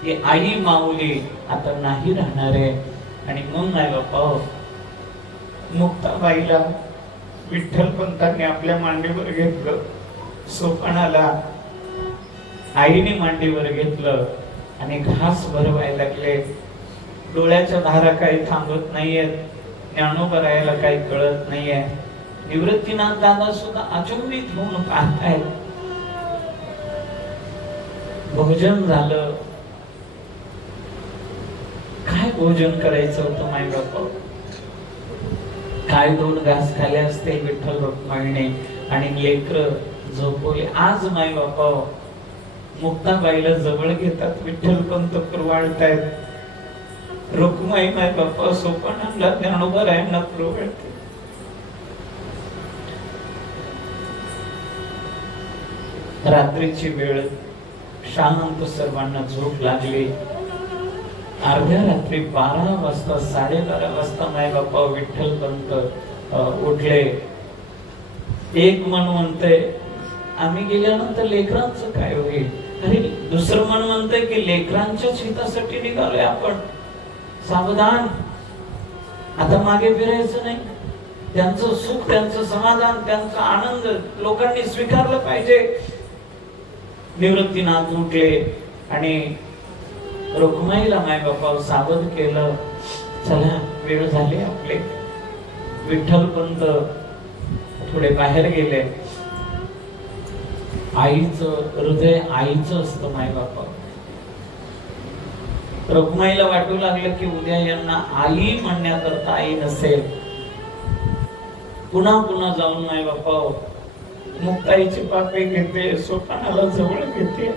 ही आई माऊली आता नाही राहणार आहे. आणि मग नाही बापा मुक्ताबाईला विठ्ठल पंतांनी आपल्या मांडीवर घेतलं, सोपानाला आईने मांडीवर घेतलं आणि घास भरवायला लागले. डोळ्याच्या धारा काही थांबत नाहीयेत, ज्ञानोबा राहायला काही कळत नाहीये. निवृत्तीनाथ दादा सुद्धा अचंबित होऊन पाहतायत. भोजन झालं. काय भोजन करायचं होतं माय बापा? काय दोन घास खाले असते विठ्ठल रखुमाईने आणि लेकर झोपवले. आज माय बापा मुक्ताबाईला जवळ घेतात, विठ्ठलपंत कुरवाळतायत. रुक्माई माय बाप्पा सोपानाला ज्ञानोबरायांना कुरवाळते. रात्रीची वेळ, शांत, सर्वांना झोप लागली. अर्ध्या रात्री 12 वाजता 12:30 वाजता माय बाप्पा विठ्ठलपंत उठले. एक मन म्हणतंय आम्ही गेल्यानंतर लेकरांचं काय होईल, अरे दुसरं मन म्हणतंय की लेकरांच्याच हितासाठी निघालोय आपण, सावधान, आता मागे फिरायचं नाही. त्यांचं सुख, त्यांचं समाधान, त्यांचा आनंद लोकांनी स्वीकारलं पाहिजे. निवृत्तीनाथ उठले आणि रुक्माईला माय बाप्पा सावध केलं, चला वेळ झाली आपले. विठ्ठलपंत थोडे बाहेर गेले. आईचं हृदय आईचं असतं माय बाप्पा. रुक्माईला वाटू लागलं की उद्या यांना आई म्हणण्याकरता आई नसेल. पुन्हा पुन्हा जाऊन माय बाप्पा मुक्ताईचे पापे घेते, सोपानाला जवळ घेते.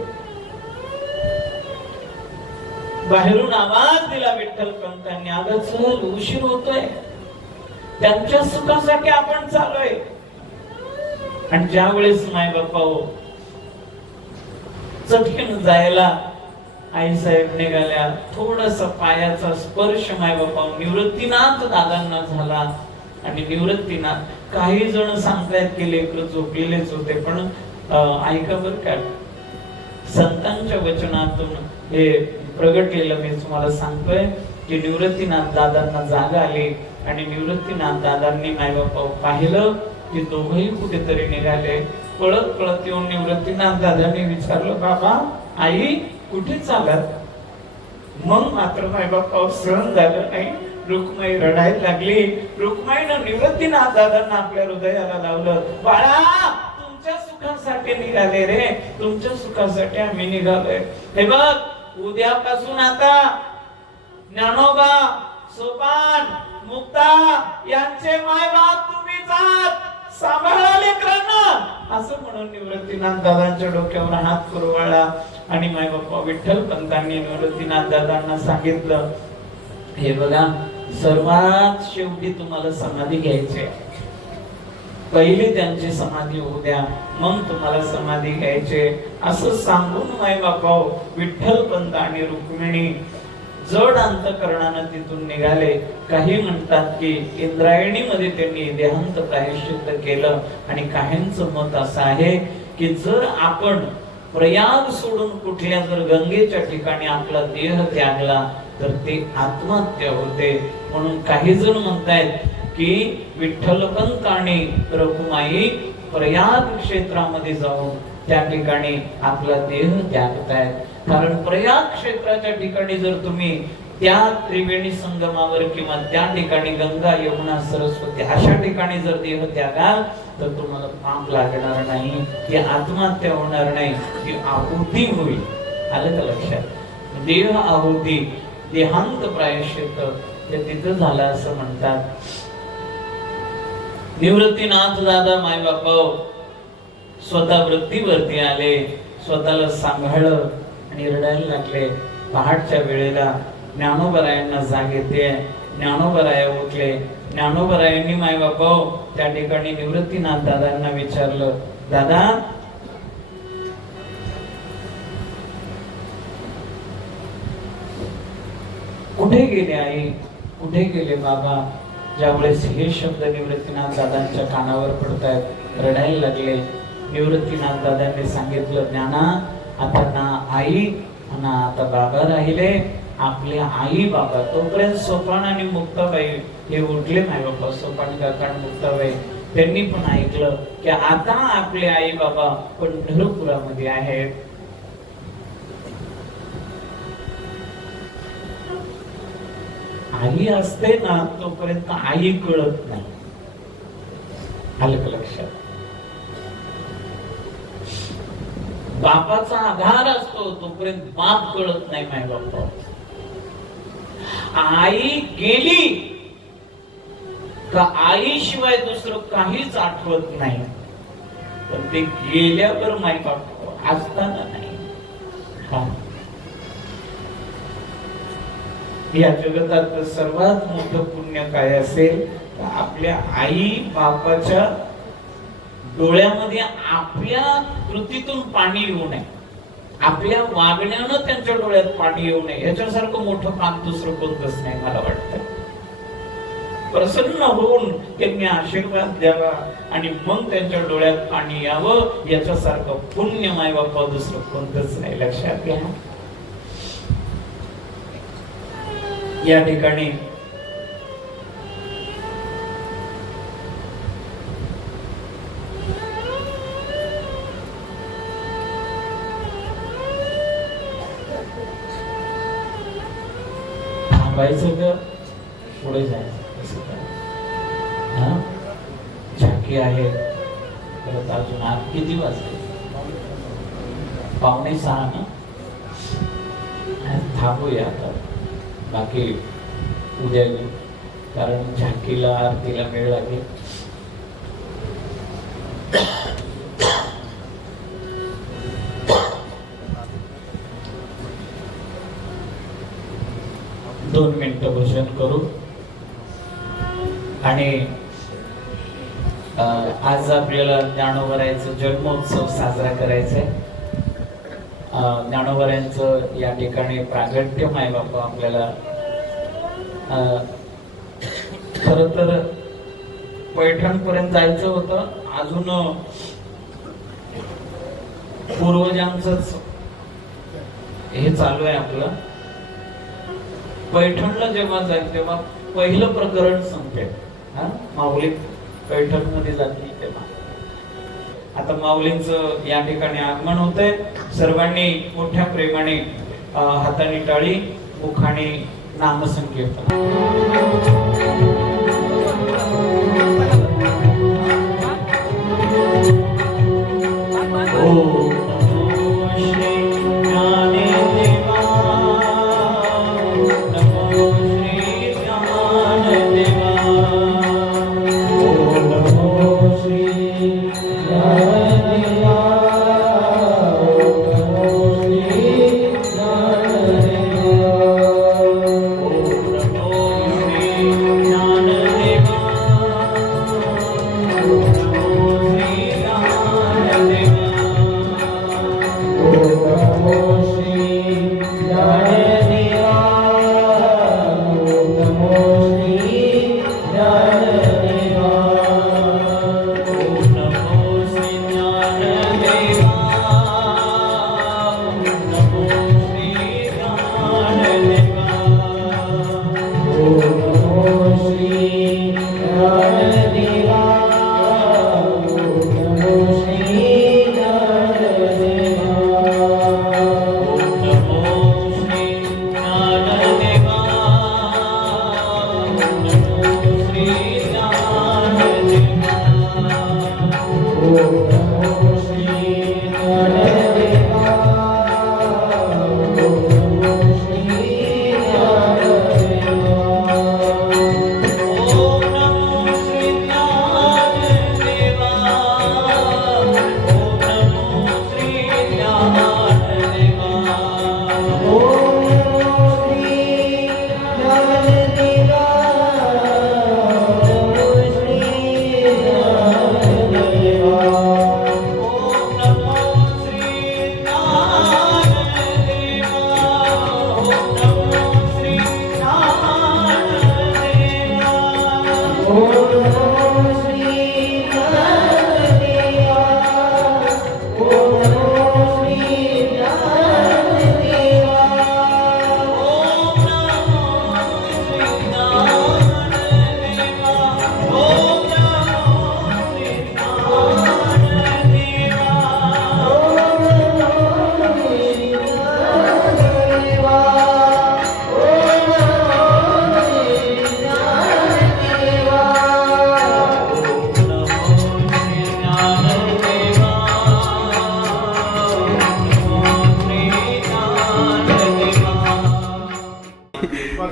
बाहेरून आवाज दिला विठ्ठलपंतांनी, अगं चल उशीर होतोय, त्यांच्या सुखासाठी आपण चाललोय. आणि ज्या वेळेस माय बाप्पा चटकन जायला आई साहेब निघाल्या, थोडासा पायाचा स्पर्श माय बाप्पा निवृत्तीनाथ दादांना झाला. आणि निवृत्तीनाथ, काही जण सांगतायत की लेकरं झोपलेलेच होते, पण ऐका बर का, संतांच्या वचनातून हे प्रगटलेलं मी तुम्हाला सांगतोय की निवृत्तीनाथ दादांना जाग आली आणि निवृत्तीनाथ दादांनी माय बाप्पा पाहिलं की दोघंही कुठेतरी निघाले. पळत पळत येऊन निवृत्तीनाथ दादांनी विचारलं, बाबा आई कुठे चालत? मग मात्र माय बाप्पा सहन झालं नाही, रुक्माई रडायला लागली. रुक्माईनं निवृत्तीनाथ दादांना आपल्या हृदयाला लावलं, बाळा तुमच्या सुखासाठी निघाले रे, तुमच्या सुखासाठी आम्ही निघालोय. हे बघ, उद्यापासून आता ज्ञानोबा, सोपान, मुक्ता यांचे माय बाप तुम्हीच आहात, सांभाळा लेकरांना, असं म्हणून निवृत्तीनाथ दादांच्या डोक्यावर हात कुरवाळला. आणि माय बाप्पा विठ्ठलपंतांनी निवृत्तीनाथ दादांना सांगितलं, हे बघा, सर्वात शेवटी तुम्हाला समाधी घ्यायची, पहिली त्यांची समाधी होऊ द्या, मग तुम्हाला समाधी घ्यायचे. असं सांगून माय बापा विठ्ठलपंत आणि रुक्मिणी जड अंतकरणानं तिथून निघाले. काही म्हणतात की इंद्रायणी मध्ये त्यांनी देहांत प्रायश्चित्त केलं. आणि काहींचं मत असं आहे की जर आपण प्रयाग सोडून कुठल्या जर गंगेच्या ठिकाणी आपला देह त्यागला तर ते आत्महत्या होते. म्हणून काही जण म्हणतायत की विठ्ठलपंत आणि रखुमाई प्रयाग क्षेत्रामध्ये जाऊन त्या ठिकाणी आपला देह त्यागतायत. कारण प्रयाग क्षेत्राच्या ठिकाणी जर तुम्ही त्या त्रिवेणी संगमावर किंवा त्या ठिकाणी गंगा, यमुना, सरस्वती अशा ठिकाणी जर देह त्यागाल तर तुम्हाला पाप लागणार नाही, ती आत्महत्या होणार नाही, ती आहुती होईल. आलं का लक्षात? देह आहुती, देहांत प्रायश्चित्त ते तिथं झालं असं म्हणतात. निवृत्तीनाथ दादा माय बापा स्वतः वृत्तीवरती आले, स्वतःला सांभाळलं आणि रडायला लागले. पहाटच्या वेळेला ज्ञानोबरायांना जाग येते. ज्ञानोबराया उठले. ज्ञानोबरायांनी माय बापा त्या ठिकाणी निवृत्तीनाथ दादांना विचारलं, दादा कुठे गेले आई, कुठे गेले बाबा? ज्यावेळेस हे शब्द निवृत्तीनाथ दादांच्या कानावर पडतायत, रडायला लागले. निवृत्तीनाथ दादांनी सांगितलं, ज्ञाना आता ना आई ना आता बाबा राहिले, आपले आई बाबा. तोपर्यंत सोपान आणि मुक्ताबाई हे उठले माय बाबा, सोपान काका आणि मुक्ताबाई. त्यांनी पण ऐकलं की आता आपले आई बाबा पंढरपुरामध्ये आहेत. आई असते ना तोपर्यंत आई कळत नाही. आलं का लक्षात? बापाचा आधार असतो तोपर्यंत बाप कळत नाही माय बापा. आई गेली का आईशिवाय दुसरं काहीच आठवत नाही. पण ते गेल्यावर माय बाप असताना नाही. का? या जगतात सर्वात मोठं पुण्य काय असेल तर आपल्या आई बापाच्या डोळ्यामध्ये आपल्या कृतीतून पाणी येऊ नये, आपल्या वागण्यानं त्यांच्या डोळ्यात पाणी येऊ नये. याच्यासारखं मोठं काम दुसरं कोणतंच नाही मला वाटतं. प्रसन्न होऊन त्यांनी आशीर्वाद द्यावा आणि मग त्यांच्या डोळ्यात पाणी यावं, याच्यासारखं पुण्य माय बापा दुसरं कोणतंच नाही. लक्षात घ्या. या ठिकाणी थांबायचं का पुढे जायचं कसं काय? हा, झाकी आहे परत अजून आत किती वाजले? 5:45 ना. थांबूया आता, बाकी उद्या येऊ, कारण झाकीला आरतीला वेळ लागेल. दोन मिनिटं भजन करू. आणि आज आपल्याला ज्ञानोबरायांचा जन्मोत्सव साजरा करायचा आहे. ज्ञानोबरायांचं या ठिकाणी प्रागट्य माय बापा आपल्याला खर तर पैठण पर्यंत जायचं होतं. अजून पूर्वजांचंच हे चालू आहे आपलं. पैठणला जेव्हा जाईल तेव्हा पहिलं प्रकरण संपेल. माऊली पैठण मध्ये जातील तेव्हा. आता माऊलींचं या ठिकाणी आगमन होतंय. सर्वांनी मोठ्या प्रेमाने हाताने टाळी, मुखाने नामसंकीर्तन.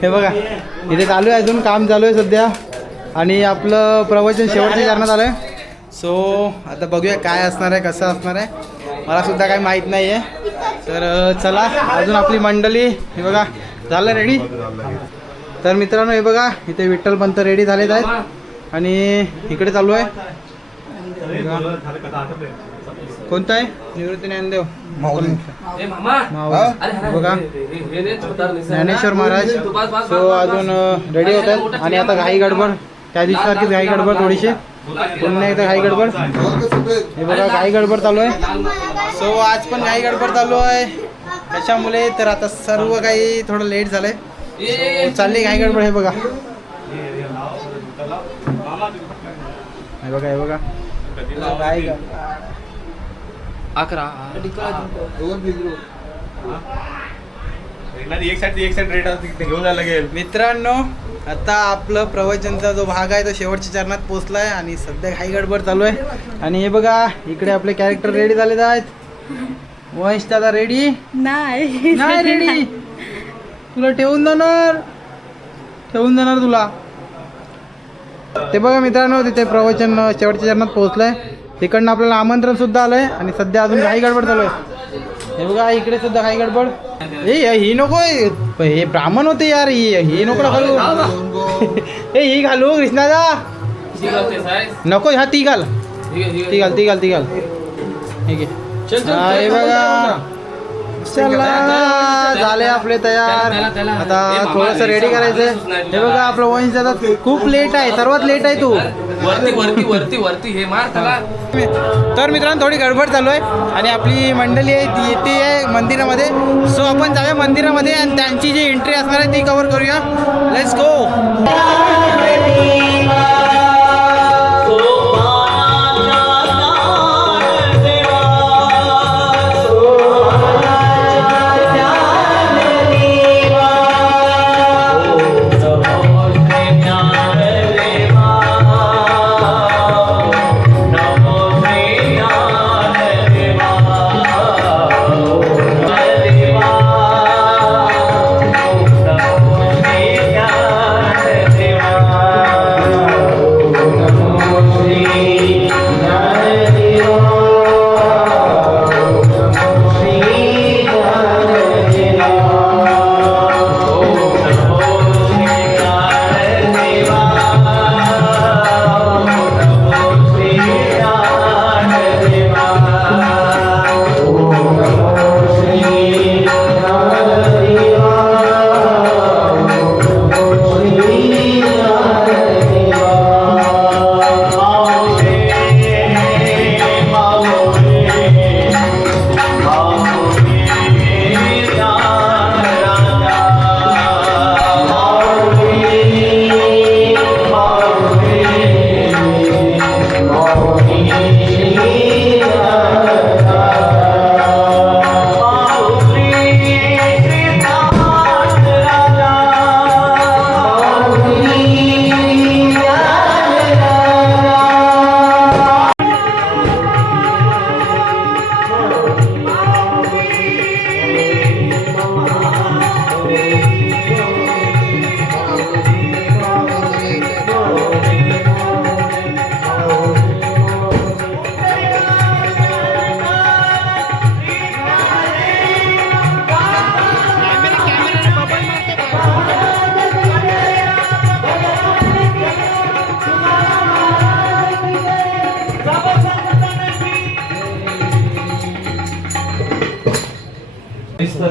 हे बघा इथे चालू आहे, अजून काम चालू आहे सध्या. आणि आपलं प्रवचन शेवटच्या चरणात आलं आहे. सो आता बघूया काय असणार आहे, कसं असणार आहे. मला सुद्धा काही माहीत नाही आहे. तर चला अजून आपली मंडळी हे बघा झालं रेडी. तर मित्रांनो हे बघा इथे विठ्ठल पंत रेडी झालेत आहेत आणि इकडे चालू आहे कोणता आहे निवृत्ती ज्ञानदेव माऊली बघा ज्ञानेश्वर महाराज. सो अजून रेडी होत आहेत आणि आता घाई गडबड त्या दिवसासारखीच घाई गडबड थोडीशी पुन्हा एकदा घाई गडबड हे बघा घाई गडबड चालू आहे. सो आज पण घाई गडबड चालू आहे त्याच्यामुळे तर आता सर्व काही थोडं लेट झालंय. चालली घाई गडबड हे बघा हे बघा घाई एक साइड रेट घेऊन जायला लागेल. मित्रांनो आता आपलं प्रवचनचा जो भाग आहे तो शेवटच्या चरणात पोहोचलाय आणि सध्या घाई गडबड चालू आहे. आणि हे बघा इकडे आपले कॅरेक्टर रेडी झालेले आहेत. वंश दादा रेडी नाही नाही रेडी तुला ठेवून जाणार तुला. ते बघा मित्रांनो तिथे प्रवचन शेवटच्या चरणात पोहोचलंय. तिकडनं आपल्याला आमंत्रण सुद्धा आलंय आणि सध्या अजून घाई गडबड चालू आहे. हे बघा इकडे सुद्धा घाई गडबड. ही नको हे ब्राह्मण होते यार ही नको घालू ही घालू कृष्णादा नको ह्या ती घाल ठीक आहे. हे बघा चला झाले आपले तयार. आता थोडस रेडी करायचंय. हे बघा आपलं वंश दादा खूप लेट आहे सर्वात लेट आहे तू. तर मित्रांनो थोडी गडबड चालू आहे आणि आपली मंडळी आहे ती येते आहे मंदिरामध्ये. सो आपण जाऊया मंदिरामध्ये आणि त्यांची जी एंट्री असणार आहे ती कव्हर करूया. Let's go.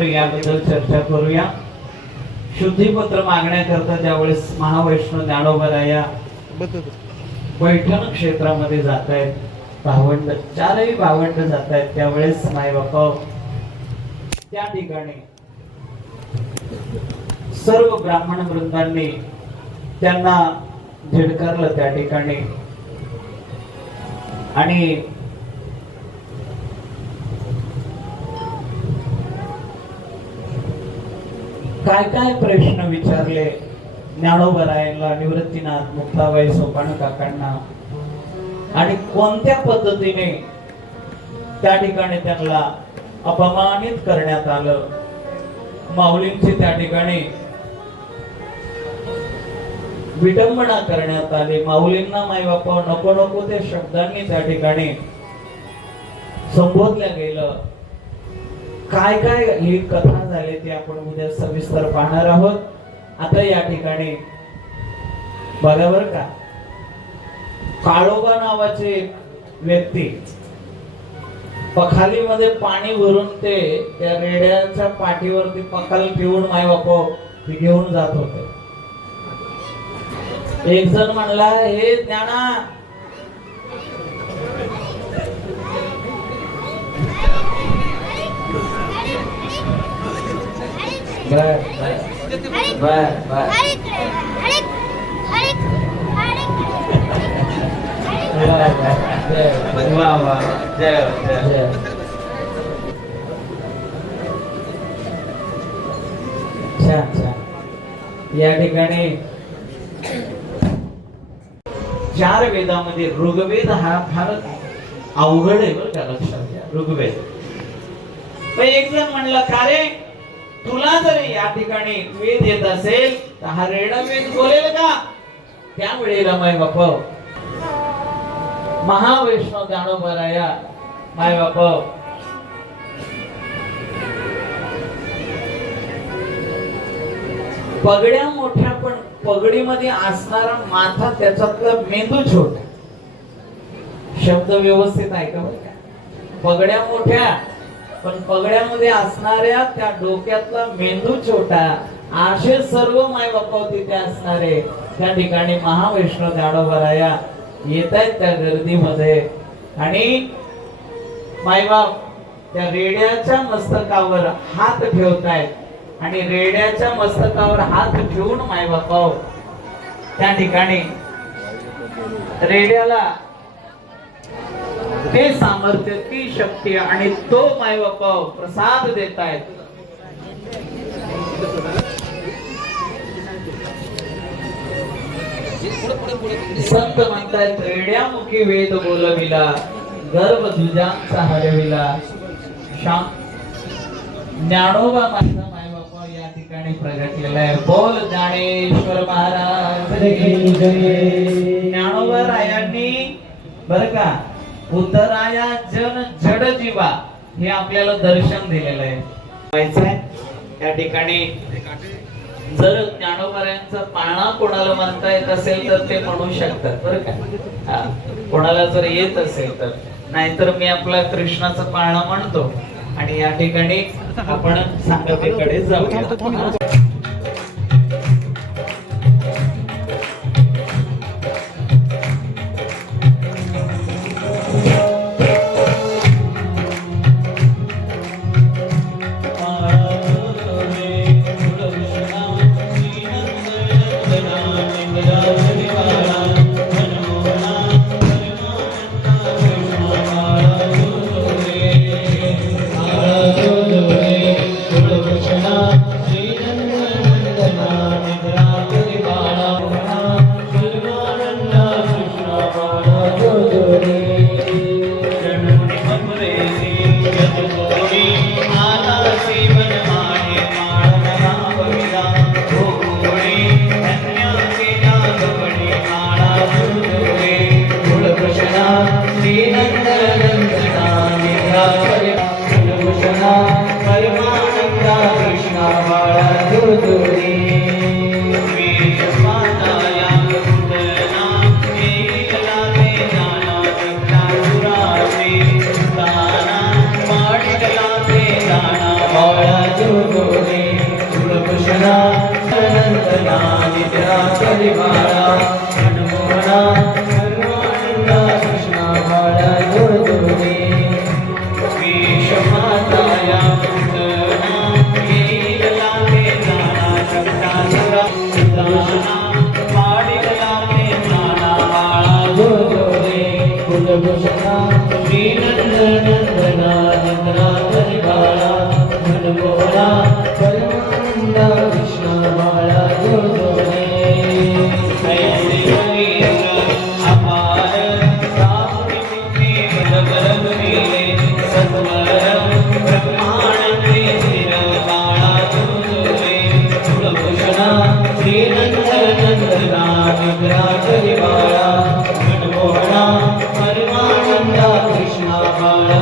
याबद्दल चर्चा करूया. शुद्धीपत्र मागण्याकरता ज्यावेळेस महावैष्णव ज्ञानोबराया पैठण क्षेत्रामध्ये जात आहेत, भावंड चारही भावंड जात आहेत, त्यावेळेस माय बापा त्या ठिकाणी सर्व ब्राह्मण वृंदांनी त्यांना झिडकारलं त्या ठिकाणी. आणि काय काय प्रश्न विचारले ज्ञानोबरायांना, निवृत्तीनाथ, मुक्ताबाई, सोपान काकांना, आणि कोणत्या पद्धतीने त्या ठिकाणी त्यांना अपमानित करण्यात आलं. माऊलींची त्या ठिकाणी विडंबना करण्यात आली. माऊलींना माई बापा नको नको त्या शब्दांनी त्या ठिकाणी संबोधल्या गेलं. काय काय ही कथा झाली ती आपण उद्या सविस्तर पाहणार आहोत. आता या ठिकाणी बघा बरं का, काळोबा नावाचे एक व्यक्ती पखालीमध्ये पाणी भरून ते त्या रेड्याच्या पाठीवरती पखाल ठेवून माय बापो ते घेऊन जात होते. एक जण म्हणला, हे ज्ञाना छान छान. या ठिकाणी 4 वेदामध्ये ऋग्वेद हा फार अवघड आहे बरं का, लक्षात घ्या. ऋग्वेद. पण एक जण म्हणला, का रे तुला जर या ठिकाणी वेद येत असेल तर हा रेडा वेद बोलेल का? त्यावेळेला माय बाप महावैष्णव ज्ञानोबराया माय बाप पगड्या मोठ्या, पण पगडीमध्ये असणारा माथा त्याच्यातला मेंदू छोटा. शब्द व्यवस्थित आहे का बरं का? पगड्या मोठ्या पण पगड्यामध्ये असणाऱ्या त्या डोक्यातला मेंदू छोटा, असे सर्व मायबाप तिथे असणारे त्या ठिकाणी महावैष्णव ज्ञानोबराया येत आहेत त्या गर्दीमध्ये. आणि मायबाप त्या रेड्याच्या मस्तकावर हात ठेवतायत आणि रेड्याच्या मस्तकावर हात ठेवून मायबाप त्या ठिकाणी रेड्याला ते सामर्थ्य, ती शक्ती आणि तो मायबाप प्रसाद देत आहेत. संत म्हणतायत, रेड्यामुखी वेद बोलविला, गर्भ दुजांचा हरविला. ज्ञानोबा माझा मायबाप या ठिकाणी प्रगटलेला आहे. बोल ज्ञानेश्वर महाराज की जय. ज्ञानोबा रायांनी बर का उतराया जन जड जीवा हे आपल्याला दर्शन दिलेलं आहे. या ठिकाणी जर ज्ञानोबाऱ्यांचा पाळणा कोणाला म्हणता येत असेल तर ते म्हणू शकतात बरं का. कोणाला जर येत असेल तर, नाहीतर मी आपला कृष्णाचा पाळणा म्हणतो. आणि या ठिकाणी आपण सांगतेकडे जाऊया. परमानंद कृष्णा बाळा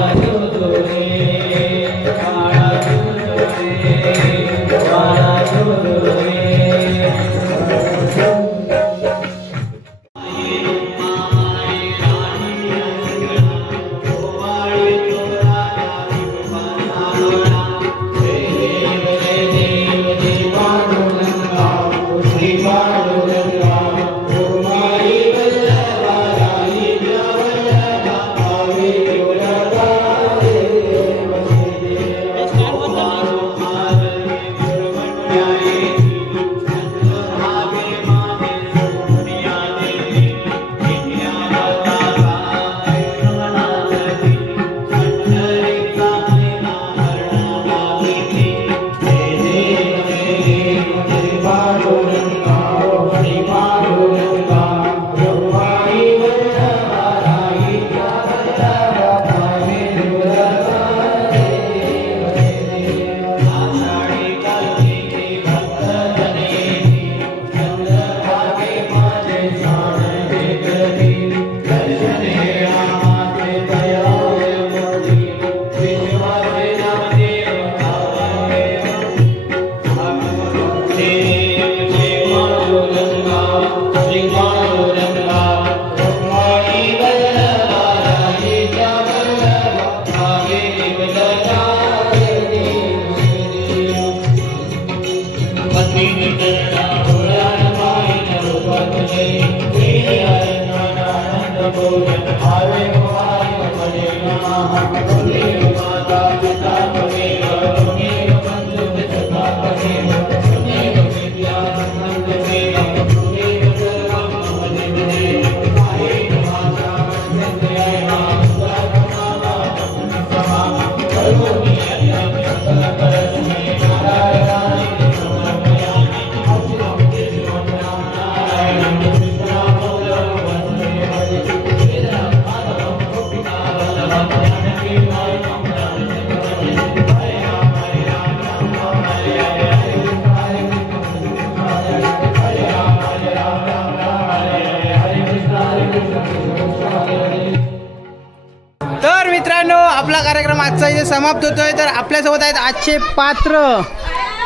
मित्रांनो आपला कार्यक्रम आजचा इथे समाप्त होतोय. तर आपल्यासोबत आहेत आजचे पात्र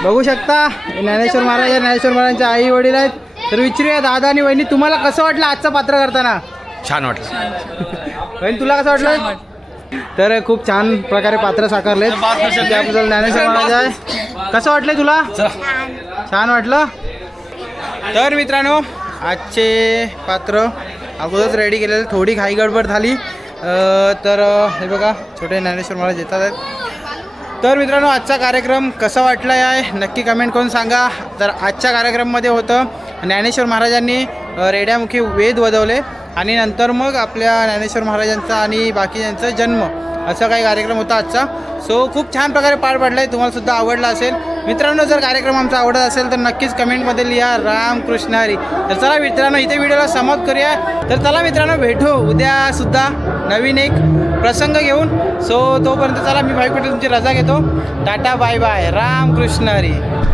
बघू शकता. ज्ञानेश्वर महाराजांच्या आई वडील आहेत. तर विचारूया दादा आणि वहिनी तुम्हाला कसं वाटलं आजचं पात्र करताना. छान वाटलं. बहीण तुला कसं वाटलं. तर खूप छान प्रकारे पात्र साकारले त्याबद्दल ज्ञानेश्वर महाराज आहे. कसं वाटलं तुला. छान वाटलं. तर मित्रांनो आजचे पात्र अगोदरच रेडी केलेले. थोडी घाई गडबड झाली तर हे बघा छोटे ज्ञानेश्वर महाराज येतात आहेत. तर मित्रांनो आजचा कार्यक्रम कसा वाटला आहे नक्की कमेंट करून सांगा. तर आजच्या कार्यक्रममध्ये होतं ज्ञानेश्वर महाराजांनी रेड्यामुखी वेद वदवले आणि नंतर मग आपल्या ज्ञानेश्वर महाराजांचा आणि बाकीच्यांचा जन्म असा काही कार्यक्रम होता आजचा. सो खूप छान प्रकारे पार पडला आहे. तुम्हाला सुद्धा आवडला असेल. मित्रांनो जर कार्यक्रम आमचा आवडत असेल तर नक्कीच कमेंटमध्ये लिहा राम कृष्ण हरी. तर चला मित्रांनो इथे व्हिडिओला समाप्त करूया. तर चला मित्रांनो भेटू उद्यासुद्धा नवीन एक प्रसंग घेऊन. सो तोपर्यंत चला मी भाई पटेल तुमची रजा घेतो. Tata bye bye Ram Krishna Hari.